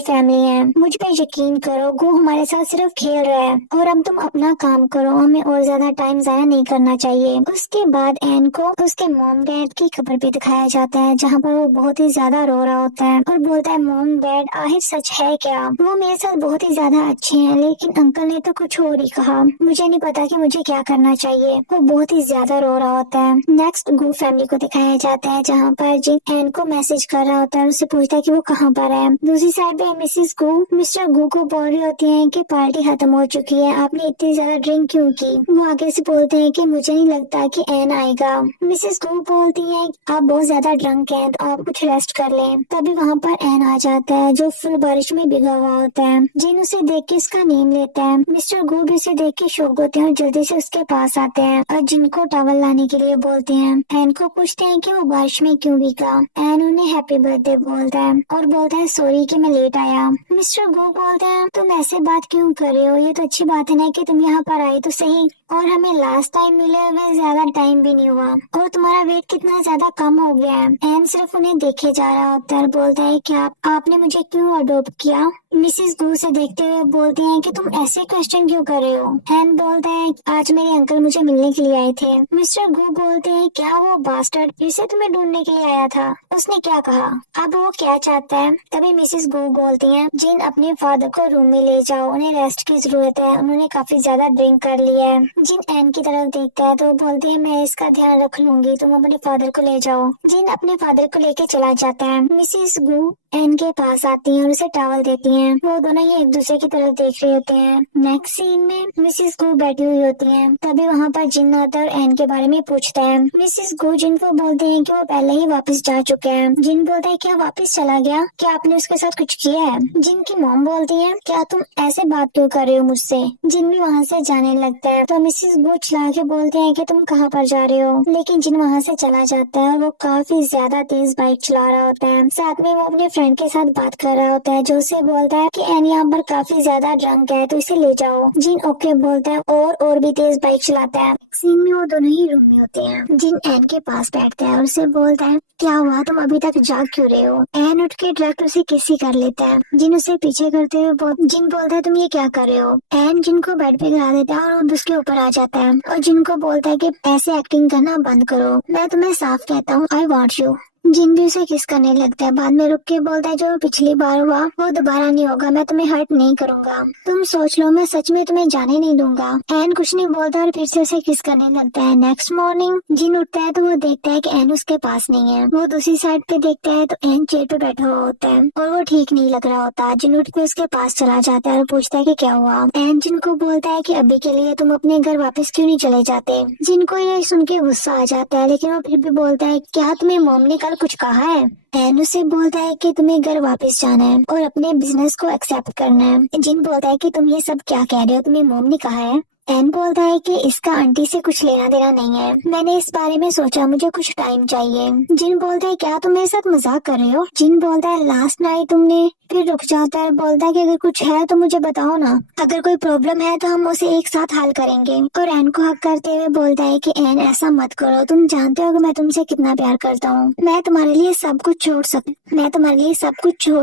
फैमिली हैं, मुझ पे यकीन करो। गो हमारे साथ सिर्फ खेल रहा है और अब तुम अपना काम करो, हमें और ज्यादा टाइम जाया नहीं करना चाहिए। उसके बाद एन को उसके मॉम डैड की खबर भी दिखाया जाता है, जहाँ पर वो बहुत ही ज्यादा रो रहा होता है और बोलता है मॉम डैड आखिर सच है क्या? वो मेरे साथ बहुत ही ज्यादा अच्छे हैं, लेकिन अंकल ने तो कुछ और ही कहा, मुझे नहीं पता कि मुझे क्या करना चाहिए। वो बहुत ही ज्यादा रो रहा होता है। नेक्स्ट गू फैमिली को दिखाया जाता है, जहाँ पर जिन एन को मैसेज कर रहा होता है, उससे पूछता है कि वो कहाँ पर है। दूसरी साइड पे मिसेस गू मिस्टर गू को बोल रही होती है कि पार्टी खत्म हो चुकी है, आपने इतनी ज्यादा ड्रिंक क्यों की? वो आगे से बोलते हैं कि मुझे नहीं लगता कि एन आएगा। मिसेस गू बोलती है आप बहुत ज्यादा ड्रंक हैं तो आप कुछ रेस्ट कर लें। तभी वहाँ पर एन आ जाता है जो फुल बारिश में भीगा हुआ होता है। जिन उसे देख के उसका नेम लेता है। मिस्टर गू भी उसे देख के शॉक होते हैं और जल्दी से उसके पास आते हैं और जिनको टॉवल लाने के लिए बोलते हैं। एन को पूछते हैं कि वो बारिश में क्यों भीगा। एन उन्हें हैप्पी बर्थडे बोलता है और बोलता है सॉरी कि मैं लेट आया। मिस्टर गू बोलते हैं तुम ऐसे बात क्यों कर रहे हो, ये तो अच्छी बात है ना कि तुम यहाँ पर आए तो सही, और हमें लास्ट टाइम मिले हुए ज्यादा टाइम भी नहीं हुआ और तुम्हारा वेट कितना ज्यादा कम हो गया है। एन सिर्फ उन्हें देखे जा रहा होता है और बोलता है कि आपने मुझे क्यों अडॉप्ट किया? मिसेस गू से देखते हुए बोलते हैं कि तुम ऐसे क्वेश्चन क्यों कर रहे हो? एन बोलता है आज मेरे अंकल मुझे मिलने के लिए आए थे। मिस्टर गू बोलते हैं क्या वो बास्टर्ड फिर से तुम्हें ढूंढने के लिए आया था? उसने क्या कहा? अब वो क्या चाहता है? तभी मिसेस गू बोलती हैं जिन अपने फादर को रूम में ले जाओ, उन्हें रेस्ट की जरूरत है, उन्होंने काफी ज्यादा ड्रिंक कर लिया है। जिन एन की तरफ देखता है तो बोलती है मैं इसका ध्यान रख लूंगी, तुम अपने फादर को ले जाओ। जिन अपने फादर को लेके चला जाता है। मिसेस गू एन के पास आती हैं और उसे टॉवल देती हैं। वो दोनों ही एक दूसरे की तरफ देख रहे होते हैं। नेक्स्ट सीन में मिसेस गू बैठी हुई होती हैं। तभी वहाँ पर जिन आता है और एन के बारे में पूछता है। मिसेस गू जिन को बोलते हैं कि वो पहले ही वापस जा चुके हैं। जिन बोलता है क्या वापस चला गया, क्या आपने उसके साथ कुछ किया है? जिन की मॉम बोलती है क्या तुम ऐसे बात क्यों कर रहे हो मुझसे? जिन भी वहाँ से जाने लगता है तो मिसेस गू चिल्ला के बोलते हैं कि तुम कहाँ पर जा रहे हो, लेकिन जिन वहाँ से चला जाता है और वो काफी ज्यादा तेज बाइक चला रहा होता है। साथ में वो अपने फ्रेंड के साथ बात कर रहा होता है जो उसे बोलता है कि एन यहाँ पर काफी ज्यादा ड्रंक है तो इसे ले जाओ। जिन ओके बोलता है और भी तेज बाइक चलाता है। सीन में वो दोनों ही रूम में होते हैं। जिन एन के पास बैठता है और उसे बोलता है क्या हुआ, तुम अभी तक जाग क्यों रहे हो? एन उठ के डायरेक्ट उसे किसी कर लेता है। जिन उसे पीछे करते हुए जिन बोलता है तुम ये क्या कर रहे हो? एन जिन को बेड पे गिरा देता है और वो उसके ऊपर आ जाता है और जिनको बोलता है कि ऐसे एक्टिंग करना बंद करो, मैं तुम्हें साफ कहता हूँ आई वॉन्ट यू। जिन भी उसे किस करने लगता है। बाद में रुक के बोलता है जो पिछली बार हुआ वो दोबारा नहीं होगा, मैं तुम्हें हर्ट नहीं करूंगा, तुम सोच लो, मैं सच में तुम्हें जाने नहीं दूंगा। एन कुछ नहीं बोलता और फिर से उसे किस करने लगता है। नेक्स्ट मॉर्निंग जिन उठता है तो वो देखता है कि एन उसके पास नहीं है। वो दूसरी साइड पे देखता है तो एन चेयर पे बैठा हुआ होता है और वो ठीक नहीं लग रहा होता। जिन उठ के उसके पास चला जाता है और पूछता है कि क्या हुआ। एन जिन को बोलता है कि अभी के लिए तुम अपने घर वापस क्यों नहीं चले जाते। जिनको ये सुन के गुस्सा आ जाता है, लेकिन वो फिर भी बोलता है क्या तुम्हें मॉम ने कल कुछ कहा है? एन उसे बोलता है कि तुम्हें घर वापस जाना है और अपने बिजनेस को एक्सेप्ट करना है। जिन बोलता है कि तुम ये सब क्या कह रहे हो, तुम्हें मॉम ने कहा है? एन बोलता है कि इसका आंटी से कुछ लेना देना नहीं है, मैंने इस बारे में सोचा, मुझे कुछ टाइम चाहिए। जिन बोलता है क्या तुम मेरे साथ मजाक कर रहे हो? जिन बोलता है लास्ट नाइट तुमने, फिर रुक जाता है, बोलता है कि अगर कुछ है तो मुझे बताओ ना, अगर कोई प्रॉब्लम है तो हम उसे एक साथ हल करेंगे। और एन को हक करते हुए बोलता है कि एन ऐसा मत करो, तुम जानते हो कि मैं तुमसे कितना प्यार करता हूँ, मैं तुम्हारे लिए सब कुछ छोड़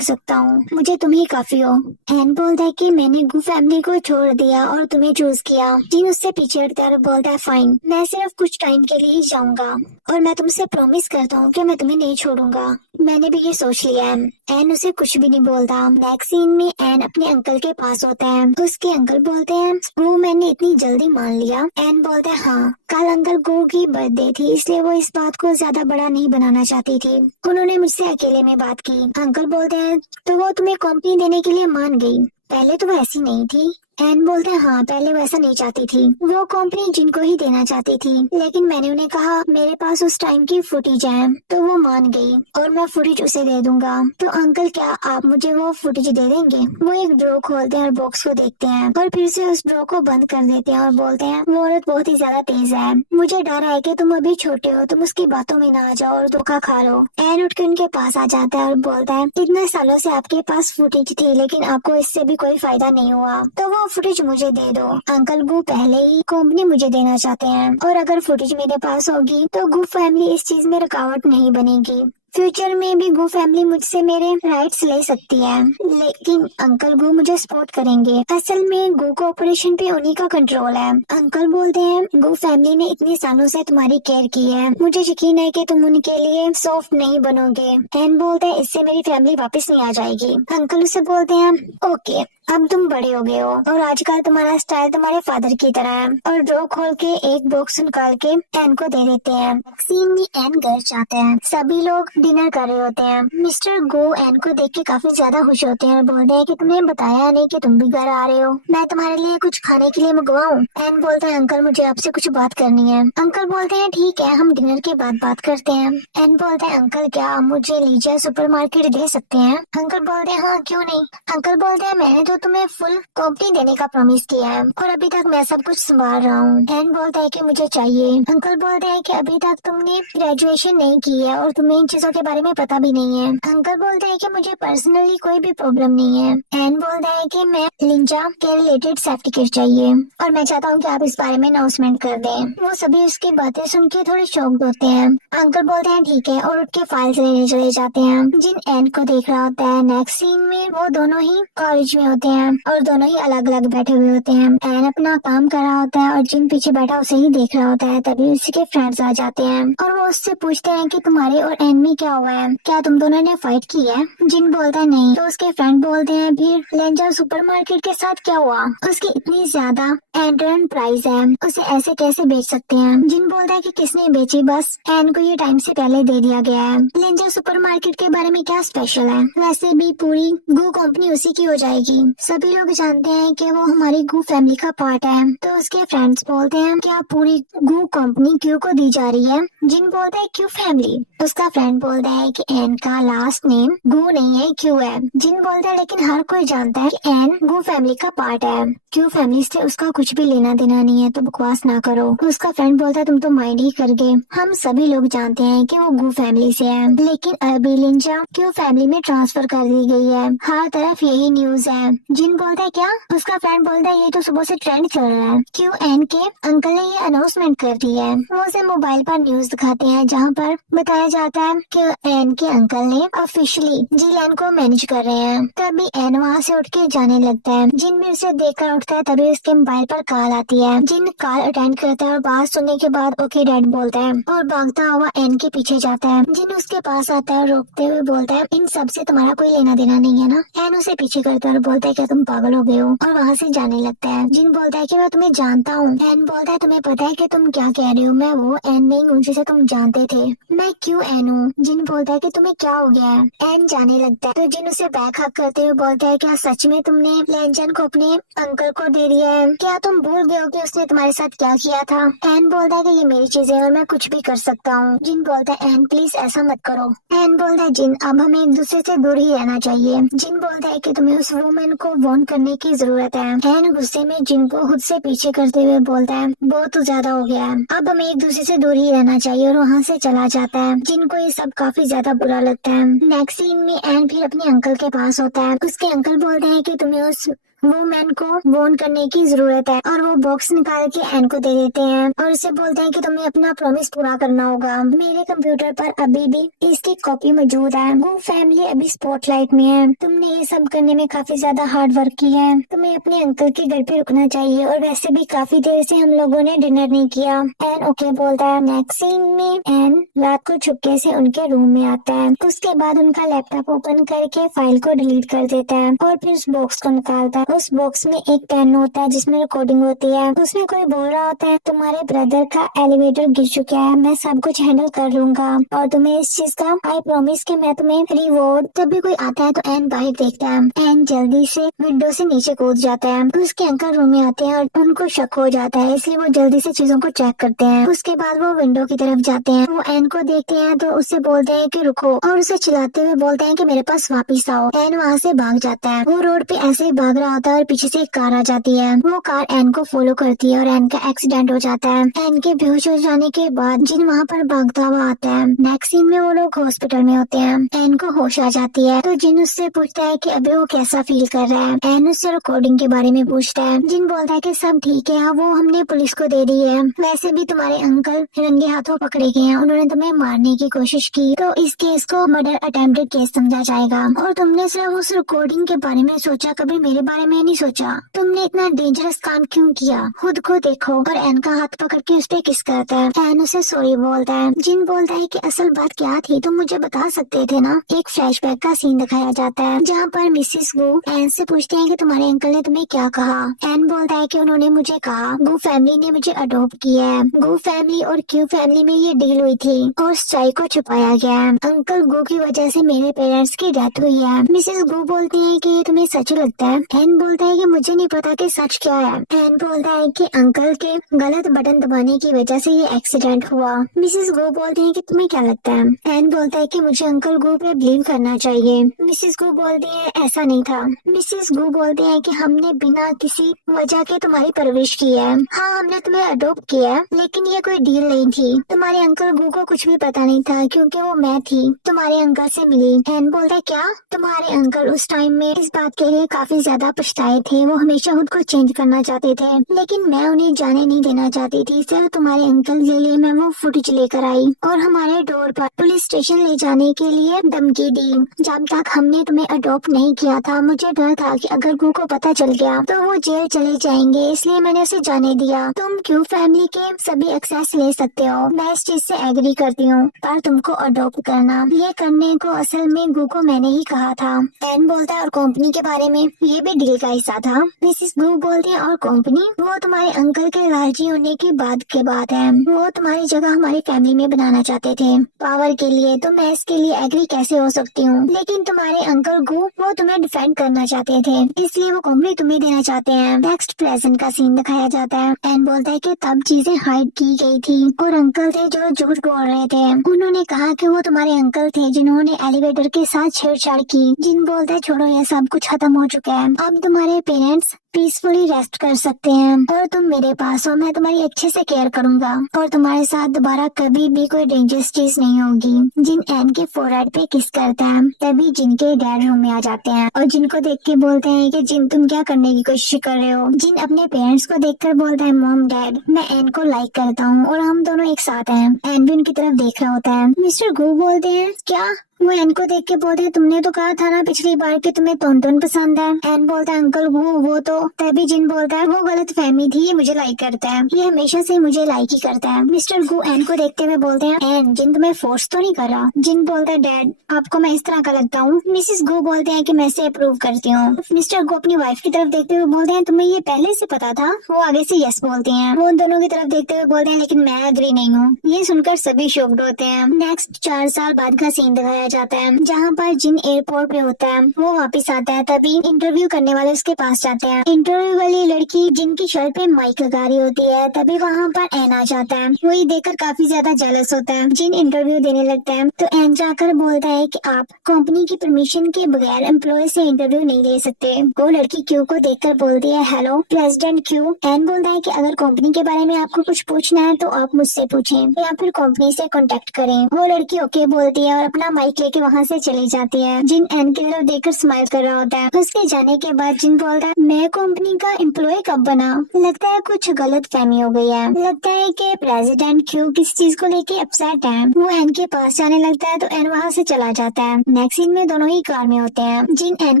सकता हूँ, मुझे तुम ही काफी हो। एन बोलता है कि मैंने गू फैमिली को छोड़ दिया और तुम्हें चूज किया। जिन उससे पीछे हटता है और बोलता है फाइन, मैं सिर्फ कुछ टाइम के लिए ही जाऊंगा और मैं तुमसे प्रॉमिस करता हूँ कि मैं तुम्हें नहीं छोड़ूंगा, मैंने भी ये सोच लिया है। एन उसे कुछ भी नहीं बोलता। नेक्स्ट सीन में एन अपने अंकल के पास होता है, उसके अंकल बोलते हैं वो मैंने इतनी जल्दी मान लिया। एन बोलता है हाँ, कल अंकल गो की बर्थडे थी, इसलिए वो इस बात को ज्यादा बड़ा नहीं बनाना चाहती थी, उन्होंने मुझसे अकेले में बात की। अंकल बोलते हैं तो वो तुम्हें कंपनी देने के लिए मान गई, पहले तो वो ऐसी नहीं थी। एन बोलते हैं हाँ, पहले वो ऐसा नहीं चाहती थी, वो कंपनी जिनको ही देना चाहती थी, लेकिन मैंने उन्हें कहा मेरे पास उस टाइम की फुटेज है, तो वो मान गई और मैं फुटेज उसे दे दूंगा। तो अंकल क्या आप मुझे वो फुटेज दे देंगे? वो एक ड्रॉ खोलते हैं और बॉक्स को देखते हैं और फिर से उस ड्रॉ को बंद कर देते हैं और बोलते हैं वो औरत बहुत ही ज्यादा तेज है, मुझे डर है कि तुम अभी छोटे हो, तुम उसकी बातों में ना आ जाओ और धोखा खा लो। एन उठ के उनके पास आ जाता है और बोलता है इतने सालों से आपके पास फुटेज थी, लेकिन आपको इससे भी कोई फायदा नहीं हुआ, तो वो फुटेज मुझे दे दो। अंकल गु पहले ही कंपनी मुझे देना चाहते हैं और अगर फुटेज मेरे पास होगी तो गु फैमिली इस चीज में रुकावट नहीं बनेगी, फ्यूचर में भी गु फैमिली मुझसे मेरे राइट्स ले सकती है, लेकिन अंकल गु मुझे सपोर्ट करेंगे, असल में गु को ऑपरेशन पे उन्हीं का कंट्रोल है। अंकल बोलते हैं गु फैमिली ने इतने सालों से तुम्हारी केयर की है, मुझे यकीन है कि तुम उनके लिए सॉफ्ट नहीं बनोगे। एन बोलते हैं इससे मेरी फैमिली वापस नहीं आ जाएगी। अंकल उसे बोलते हैं ओके, अब तुम बड़े हो गए हो और आजकल तुम्हारा स्टाइल तुम्हारे फादर की तरह है, और ड्रॉ खोल के एक बॉक्स निकाल के एन को दे देते हैं। सीन में एन घर जाते हैं, सभी लोग डिनर कर रहे होते हैं। मिस्टर गो एन को देख के काफी ज्यादा खुश होते हैं और बोलते हैं कि तुमने बताया नहीं कि तुम भी घर आ रहे हो, मैं तुम्हारे लिए कुछ खाने के लिए मंगवाऊं? एन बोलते हैं अंकल मुझे आपसे कुछ बात करनी है। अंकल बोलते हैं ठीक है, हम डिनर के बाद बात करते हैं। एन बोलते हैं अंकल क्या आप मुझे लीजिया सुपरमार्केट दे सकते हैं? अंकल बोलते हैं हाँ क्यों नहीं। अंकल बोलते हैं मैंने तो तुम्हें फुल कंपनी देने का प्रॉमिस किया है और अभी तक मैं सब कुछ संभाल रहा हूँ। एन बोलता है कि मुझे चाहिए। अंकल बोलते हैं कि अभी तक तुमने ग्रेजुएशन नहीं की है और तुम्हें इन चीजों के बारे में पता भी नहीं है। अंकल बोलते हैं कि मुझे पर्सनली कोई भी प्रॉब्लम नहीं है। एन बोलता है कि मैं लिंजा के रिलेटेड सर्टिफिकेट चाहिए और मैं चाहता हूँ कि आप इस बारे में अनाउंसमेंट कर दें। वो सभी उसकी बातें सुन के थोड़े शॉक्ड होते हैं। अंकल बोलते हैं ठीक है और उठ के फाइल्स लेने चले जाते हैं। जिन एन को देख रहा होता है। नेक्स्ट सीन में वो दोनों ही कॉलेज में होते हैं और दोनों ही अलग अलग बैठे हुए होते हैं। एन अपना काम कर रहा होता है और जिन पीछे बैठा उसे ही देख रहा होता है। तभी उसके फ्रेंड्स आ जाते हैं और वो उससे पूछते हैं कि तुम्हारे और एन में क्या हुआ है, क्या तुम दोनों ने फाइट की है? जिन बोलता है नहीं। तो उसके फ्रेंड बोलते हैं फिर लेंजा सुपरमार्केट के साथ क्या हुआ? उसकी इतनी ज्यादा एंट्रेंस प्राइस है, उसे ऐसे कैसे बेच सकते हैं? जिन बोलता है कि किसने बेची, बस एन को ये टाइम से पहले दे दिया गया है। लेंजा सुपरमार्केट के बारे में क्या स्पेशल है? वैसे भी पूरी गू कंपनी उसी की हो जाएगी, सभी लोग जानते हैं कि वो हमारी गू फैमिली का पार्ट है। तो उसके फ्रेंड्स बोलते हैं क्या पूरी गू कंपनी क्यू को दी जा रही है? जिन बोलता है क्यू फैमिली। उसका फ्रेंड बोलता है कि एन का लास्ट नेम गू नहीं है क्यू है। जिन बोलता है लेकिन हर कोई जानता है कि एन गू फैमिली का पार्ट है, क्यू फैमिली से उसका कुछ भी लेना देना नहीं है, तो बकवास ना करो। उसका फ्रेंड बोलता है तुम तो माइंड ही कर गए, हम सभी लोग जानते हैं कि वो गू फैमिली से है, लेकिन अभी लिंजा क्यू फैमिली में ट्रांसफर कर दी गई है, हर तरफ यही न्यूज है। जिन बोलता है क्या? उसका फ्रेंड बोलता है ये तो सुबह से ट्रेंड चल रहा है, क्यू एन के अंकल ने ये अनाउंसमेंट कर दी है। वो उसे मोबाइल पर न्यूज दिखाते हैं जहाँ पर बताया जाता है कि एन के अंकल ने ऑफिशियली जीलैन को मैनेज कर रहे हैं। तभी एन वहाँ से उठ के जाने लगता है। जिन भी उसे देखकर उठता है तभी उसके मोबाइल पर कॉल आती है। जिन कॉल अटेंड करता है और बात सुनने के बाद ओके डैड बोलता है और भागता हुआ एन के पीछे जाता है। जिन उसके पास आता है और रोकते हुए बोलता है इन सब से तुम्हारा कोई लेना देना नहीं है ना? एन उसे पीछे करता है और बोलता है क्या तुम पागल हो गए हो, और वहाँ से जाने लगता है। जिन बोलता है कि मैं तुम्हें जानता हूँ। एन बोलता है तुम्हें पता है कि तुम क्या कह रहे हो, मैं वो एन नहीं हूँ जिसे तुम जानते थे, मैं क्यों एन हूँ। जिन बोलता है कि तुम्हें क्या हो गया है? एन जाने लगता है। तो जिन उसे बैक हक करते हुए बोलता है क्या सच में तुमने लेंजन को अपने अंकल को दे दिया है? क्या तुम भूल गए हो कि उसने तुम्हारे साथ क्या किया था? एन बोलता है कि ये मेरी चीजें और मैं कुछ भी कर सकता हूँ। जिन बोलता है एन प्लीज ऐसा मत करो। एन बोलता है जिन अब हमें एक दूसरे से दूर ही रहना चाहिए। जिन बोलता है कि तुम्हें उस वुमेन को वार्न करने की जरूरत है। एन गुस्से में जिन को खुद से पीछे करते हुए बोलता है बहुत ज्यादा हो गया है, अब हमें एक दूसरे से दूर ही रहना चाहिए, और वहाँ से चला जाता है। जिन को ये सब काफी ज्यादा बुरा लगता है। नेक्स्ट सीन में एन फिर अपने अंकल के पास होता है। उसके अंकल बोलते हैं कि तुम्हें उस वुमेन को वार्न करने की जरूरत है, और वो बॉक्स निकाल के एन को दे देते हैं और उसे बोलते हैं कि तुम्हें अपना प्रॉमिस पूरा करना होगा। मेरे कंप्यूटर पर अभी भी इसकी कॉपी मौजूद है। वो फैमिली अभी स्पॉटलाइट में है। तुमने ये सब करने में काफी ज्यादा हार्ड वर्क किया है। तुम्हें अपने अंकल के घर पे रुकना चाहिए, और वैसे भी काफी देर से हम लोगों ने डिनर नहीं किया। एन ओके बोलता है। नेक्स्ट सीन में एन रात को चुपके से उनके रूम में आता है। उसके बाद उनका लैपटॉप ओपन करके फाइल को डिलीट कर देता है और फिर उस बॉक्स को निकालता है। उस बॉक्स में एक पेन होता है जिसमें रिकॉर्डिंग होती है। उसमें कोई बोल रहा होता है तुम्हारे ब्रदर का एलिवेटर गिर चुका है, मैं सब कुछ हैंडल कर लूंगा और तुम्हें इस चीज का आई प्रॉमिस कि मैं तुम्हें रिवॉर्ड। तब भी कोई आता है तो एन बाहर देखता है। एन जल्दी से विंडो से नीचे कूद जाता है। उसके अंकल रूम में आते हैं और उनको शक हो जाता है, इसलिए वो जल्दी से चीजों को चेक करते हैं। उसके बाद वो विंडो की तरफ जाते हैं। वो एन को देखते हैं तो उससे बोलते हैं कि रुको, और उसे चिल्लाते हुए बोलते हैं कि मेरे पास वापिस आओ। एन वहाँ से भाग जाता है। वो रोड पे ऐसे ही भाग रहा होता है और पीछे से एक कार आ जाती है। वो कार एन को फॉलो करती है और एन का एक्सीडेंट हो जाता है। एन के बेहोश हो जाने के बाद जिन वहाँ पर भागता हुआ आता है। नेक्स्ट सीन में वो लोग हॉस्पिटल में होते हैं। एन को होश आ जाती है तो जिन उससे पूछता है कि अभी वो कैसा फील कर रहा है। एन उससे रिकॉर्डिंग के बारे में पूछता है। जिन बोलता है कि सब ठीक है, वो हमने पुलिस को दे दी है। वैसे भी तुम्हारे अंकल रंगे हाथों पकड़े गए हैं, उन्होंने तुम्हें मारने की कोशिश की, तो इस केस को मर्डर अटेम्प्टेड केस समझा जाएगा। और तुमने सिर्फ उस रिकॉर्डिंग के बारे में सोचा, कभी मेरे बारे में नहीं सोचा। तुमने इतना डेंजरस काम क्यों किया, खुद को देखो। और एन का हाथ पकड़ के उस पे किस करता है। एन उसे सॉरी बोलता है। जिन बोलता है कि असल बात क्या थी तुम मुझे बता सकते थे ना। एक फ्लैशबैक का सीन दिखाया जाता है जहाँ पर मिसिस गू एन से पूछते हैं कि तुम्हारे अंकल ने तुम्हें क्या कहा। एन बोलता है कि उन्होंने मुझे कहा गू फैमिली ने मुझे अडॉप्ट किया है। गू फैमिली और क्यू फैमिली में ये डील हुई थी और सच्चाई को छुपाया गया है। अंकल गू की वजह से मेरे पेरेंट्स की डेथ हुई है। मिसेस गू बोलती है कि ये तुम्हें सच लगता है। एन बोलता है कि मुझे नहीं पता कि सच क्या है। एन बोलता है कि अंकल के गलत बटन दबाने की वजह से ये एक्सीडेंट हुआ। मिसेस गू बोलते हैं कि तुम्हें क्या लगता है। एन बोलता है कि मुझे अंकल गू पे बिलीव करना चाहिए। मिसेस गू बोलती है ऐसा नहीं था। मिसेस गू बोलते हैं कि हमने बिना किसी वजह के तुम्हारी परवरिश की है। हाँ, हमने तुम्हें अडॉप्ट किया है, लेकिन ये कोई डील नहीं थी। तुम्हारे अंकल गू को कुछ भी पता नहीं था क्योंकि वो मैं थी तुम्हारे अंकल से मिली। एन बोलता है क्या, तुम्हारे अंकल उस टाइम में इस बात के लिए काफी ज्यादा पछताए थे। वो हमेशा खुद को चेंज करना चाहते थे, लेकिन मैं उन्हें जाने नहीं देना चाहती थी। सिर्फ तुम्हारे अंकल के लिए मैं वो फुटेज लेकर आई और हमारे डोर पर पुलिस स्टेशन ले जाने के लिए धमकी दी। जब तक हमने तुम्हें अडॉप्ट नहीं किया था मुझे डर था कि अगर गू को पता चल गया तो वो जेल चले जाएंगे, इसलिए मैंने उसे जाने दिया। तुम क्यू फैमिली के सभी एक्सेस ले सकते हो, मैं इस चीज से एग्री करती हूँ, पर तुमको अडॉप्ट करना ये करने को असल में गू को मैंने ही कहा था। एन बोलता है और कंपनी के बारे में, ये भी डील का हिस्सा था। मिसिस गू बोलती है और कंपनी, वो तुम्हारे अंकल के राजी होने की बात के बाद है। वो तुम्हारी जगह हमारी फैमिली में बनाना चाहते थे पावर के लिए, तो मैं इसके लिए एग्री कैसे हो सकती हूँ। लेकिन तुम्हारे अंकल गू वो तुम्हें डिफेंड करना चाहते थे, इसलिए वो कंपनी तुम्हें देना चाहते हैं। नेक्स्ट प्रेजेंट का सीन दिखाया जाता है। एन बोलता है कि तब चीजें हाइड की गई थी और अंकल थे जो झूठ बोल रहे थे। उन्होंने कहा कि वो तुम्हारे अंकल थे जिन्होंने एलिवेटर के साथ छेड़छाड़ की। जिन बोलता है छोड़ो, ये सब कुछ खत्म हो चुका है, अब तुम्हारे पेरेंट्स पीसफुली रेस्ट कर सकते हैं और तुम मेरे पास हो। मैं तुम्हारी अच्छे से केयर करूंगा और तुम्हारे साथ दोबारा कभी भी कोई डेंजरस चीज नहीं होगी। जिन एन के फोरहेड पे किस करता है, तभी जिन के डैड रूम में आ जाते हैं और जिनको देख के बोलते हैं कि जिन तुम क्या करने की कोशिश कर रहे हो। जिन अपने पेरेंट्स को देखकर बोलता है मॉम डैड, मैं एन को लाइक करता हूँ और हम दोनों एक साथ हैं। एन भी उनकी तरफ देख रहा होता है। मिस्टर गू बोलते हैं क्या, वो एन को देख के बोलते हैं तुमने तो कहा था ना पिछली बार कि तुम्हें टोन पसंद है। एन बोलता है अंकल वो तो। तभी जिन बोलता है वो गलत फहमी थी, ये मुझे लाइक करता है, ये हमेशा से मुझे लाइक ही करता है। मिस्टर गू एन को देखते हुए बोलते हैं एन, जिन तुम्हें फोर्स तो नहीं कर रहा। जिन बोलता है डैड, आपको मैं इस तरह का लगता हूँ। मिसेस गू बोलते हैं कि मैं इसे अप्रूव करती हूँ। मिस्टर गू अपनी वाइफ की तरफ देखते हुए बोलते हैं तुम्हें ये पहले से पता था। वो आगे से यस बोलते हैं। वो उन दोनों की तरफ देखते हुए बोलते हैं लेकिन मैं एग्री नहीं हूँ। ये सुनकर सभी शॉक्ड होते हैं। नेक्स्ट 4 साल बाद का सीन दिखाया जाता है, जहाँ पर जिन एयरपोर्ट पे होता है वो वापस आता है। तभी इंटरव्यू करने वाले उसके पास जाते हैं। इंटरव्यू वाली लड़की जिनकी शर्ट पे माइक लगा रही होती है, तभी वहाँ पर एन आ जाता है। वो ये देखकर काफी ज्यादा जेलस होता है। जिन इंटरव्यू देने लगता है तो एन जाकर बोलता है कि आप कंपनी की परमिशन के बगैर एम्प्लॉय से इंटरव्यू नहीं ले सकते। वो लड़की क्यू को देखकर बोलती है, हेलो प्रेसिडेंट क्यू। एन बोलता है कि अगर कंपनी के बारे में आपको कुछ पूछना है तो आप मुझसे पूछें या फिर कंपनी से कांटेक्ट करें। वो लड़की ओके बोलती है और अपना माइक लेके वहाँ से चली जाती है। जिन एन की तरफ देखकर स्माइल कर रहा होता है। उसके जाने के बाद जिन बोलता है, मैं कंपनी का एम्प्लॉय कब बना? लगता है कुछ गलत फहमी हो गई है। लगता है कि प्रेसिडेंट क्यू किसी चीज को लेके अपसेट है। वो एन के पास जाने लगता है तो एन वहाँ से चला जाता है। नेक्स्ट सीन में दोनों ही कार में होते हैं। जिन एन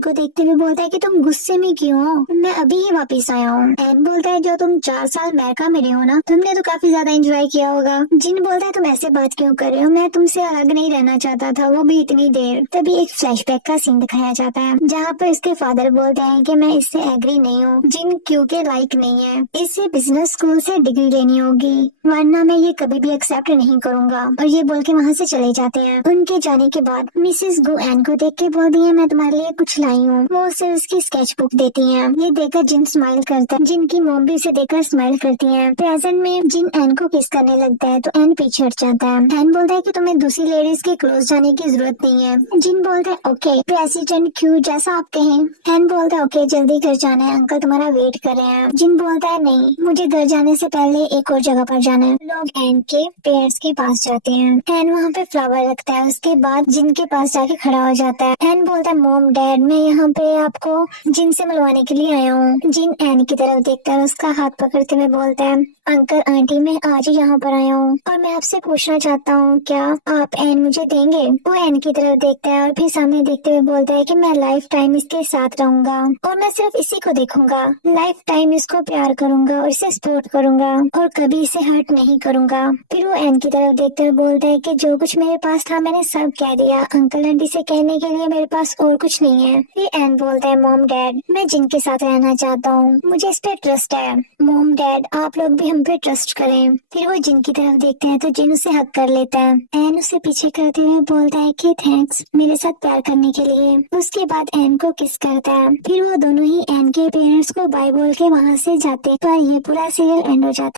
को देखते हुए बोलता है कि तुम गुस्से में क्यों हो? मैं अभी ही वापस आया हूँ। एन बोलता है, जो तुम 4 साल अमेरिका में रहे हो ना, तुमने तो काफी ज्यादा एंजॉय किया होगा। जिन बोलता है, तुम ऐसे बात क्यों कर रहे हो? मैं तुमसे अलग नहीं रहना चाहता था, वो भी इतनी देर। तभी एक फ्लैशबैक का सीन दिखाया जाता है, जहाँ पर इसके फादर बोलते हैं कि मैं इससे एग्री नहीं हूँ। जिन क्यू के लाइक नहीं है, इसे बिजनेस स्कूल से डिग्री लेनी होगी, वरना मैं ये कभी भी एक्सेप्ट नहीं करूँगा। और ये बोल के वहाँ से चले जाते हैं। उनके जाने के बाद मिसेस गो एन को देख के बोलती है, मैं तुम्हारे लिए कुछ लाई हूँ। वो उसे उसकी स्केच बुक देती है। ये देखकर जिन स्माइल करता है। जिन की मॉम भी उसे देखकर स्माइल करती है। प्रेजेंट में जिन एन को किस करने लगता है तो एन पीछे हट जाता है। एन बोलता है कि तुम्हें दूसरी लेडीज के क्लोज जाने की जरूरत नहीं है। जिन बोलता है, ओके प्रेसिडेंट क्यू जैसा आप कहें। एन बोलता है, ओके जल्दी घर जाना है, अंकल तुम्हारा वेट कर रहे हैं। जिन बोलता है, नहीं मुझे घर जाने से पहले एक और जगह पर जाना है। लोग एन के पेरेंट्स के पास जाते हैं। एन वहाँ पे फ्लावर रखता है। उसके बाद जिन के पास जाके खड़ा हो जाता है। एन बोलता है, मॉम डैड मैं यहाँ पे आपको जिन से मिलवाने के लिए आया हूँ। जिन एन की तरफ देखता है, उसका हाथ पकड़ते हुए बोलता है, अंकल आंटी मैं आज ही यहाँ पर आया हूँ और मैं आपसे पूछना चाहता हूँ, क्या आप एन मुझे देंगे? वो एन की तरफ देखता है और फिर सामने देखते हुए बोलता है कि मैं लाइफ टाइम इसके साथ रहूंगा और मैं सिर्फ इसी को देखूंगा। लाइफ टाइम इसको प्यार करूंगा और इसे सपोर्ट करूंगा और कभी इसे हर्ट नहीं करूंगा। फिर वो एन की तरफ देखते हुए बोलता है कि जो कुछ मेरे पास था मैंने सब कह दिया। अंकल आंटी से कहने के लिए मेरे पास और कुछ नहीं है। फिर एन बोलता है, मॉम डैड मैं जिन के साथ रहना चाहता हूँ, मुझे इस पे ट्रस्ट है। मॉम डैड आप लोग भी हम पे ट्रस्ट करें। फिर वो जिन की तरफ देखते हैं तो जिन उसे हक कर लेता है। एन उसे पीछे करते हुए बोलता है कि थैंक्स मेरे साथ प्यार करने के लिए। उसके बाद एन को किस करता है। फिर वो दोनों ही एन के पेरेंट्स को बाय बोल के वहाँ से जाते। पर ये पूरा सीरियल एंड हो जाता है।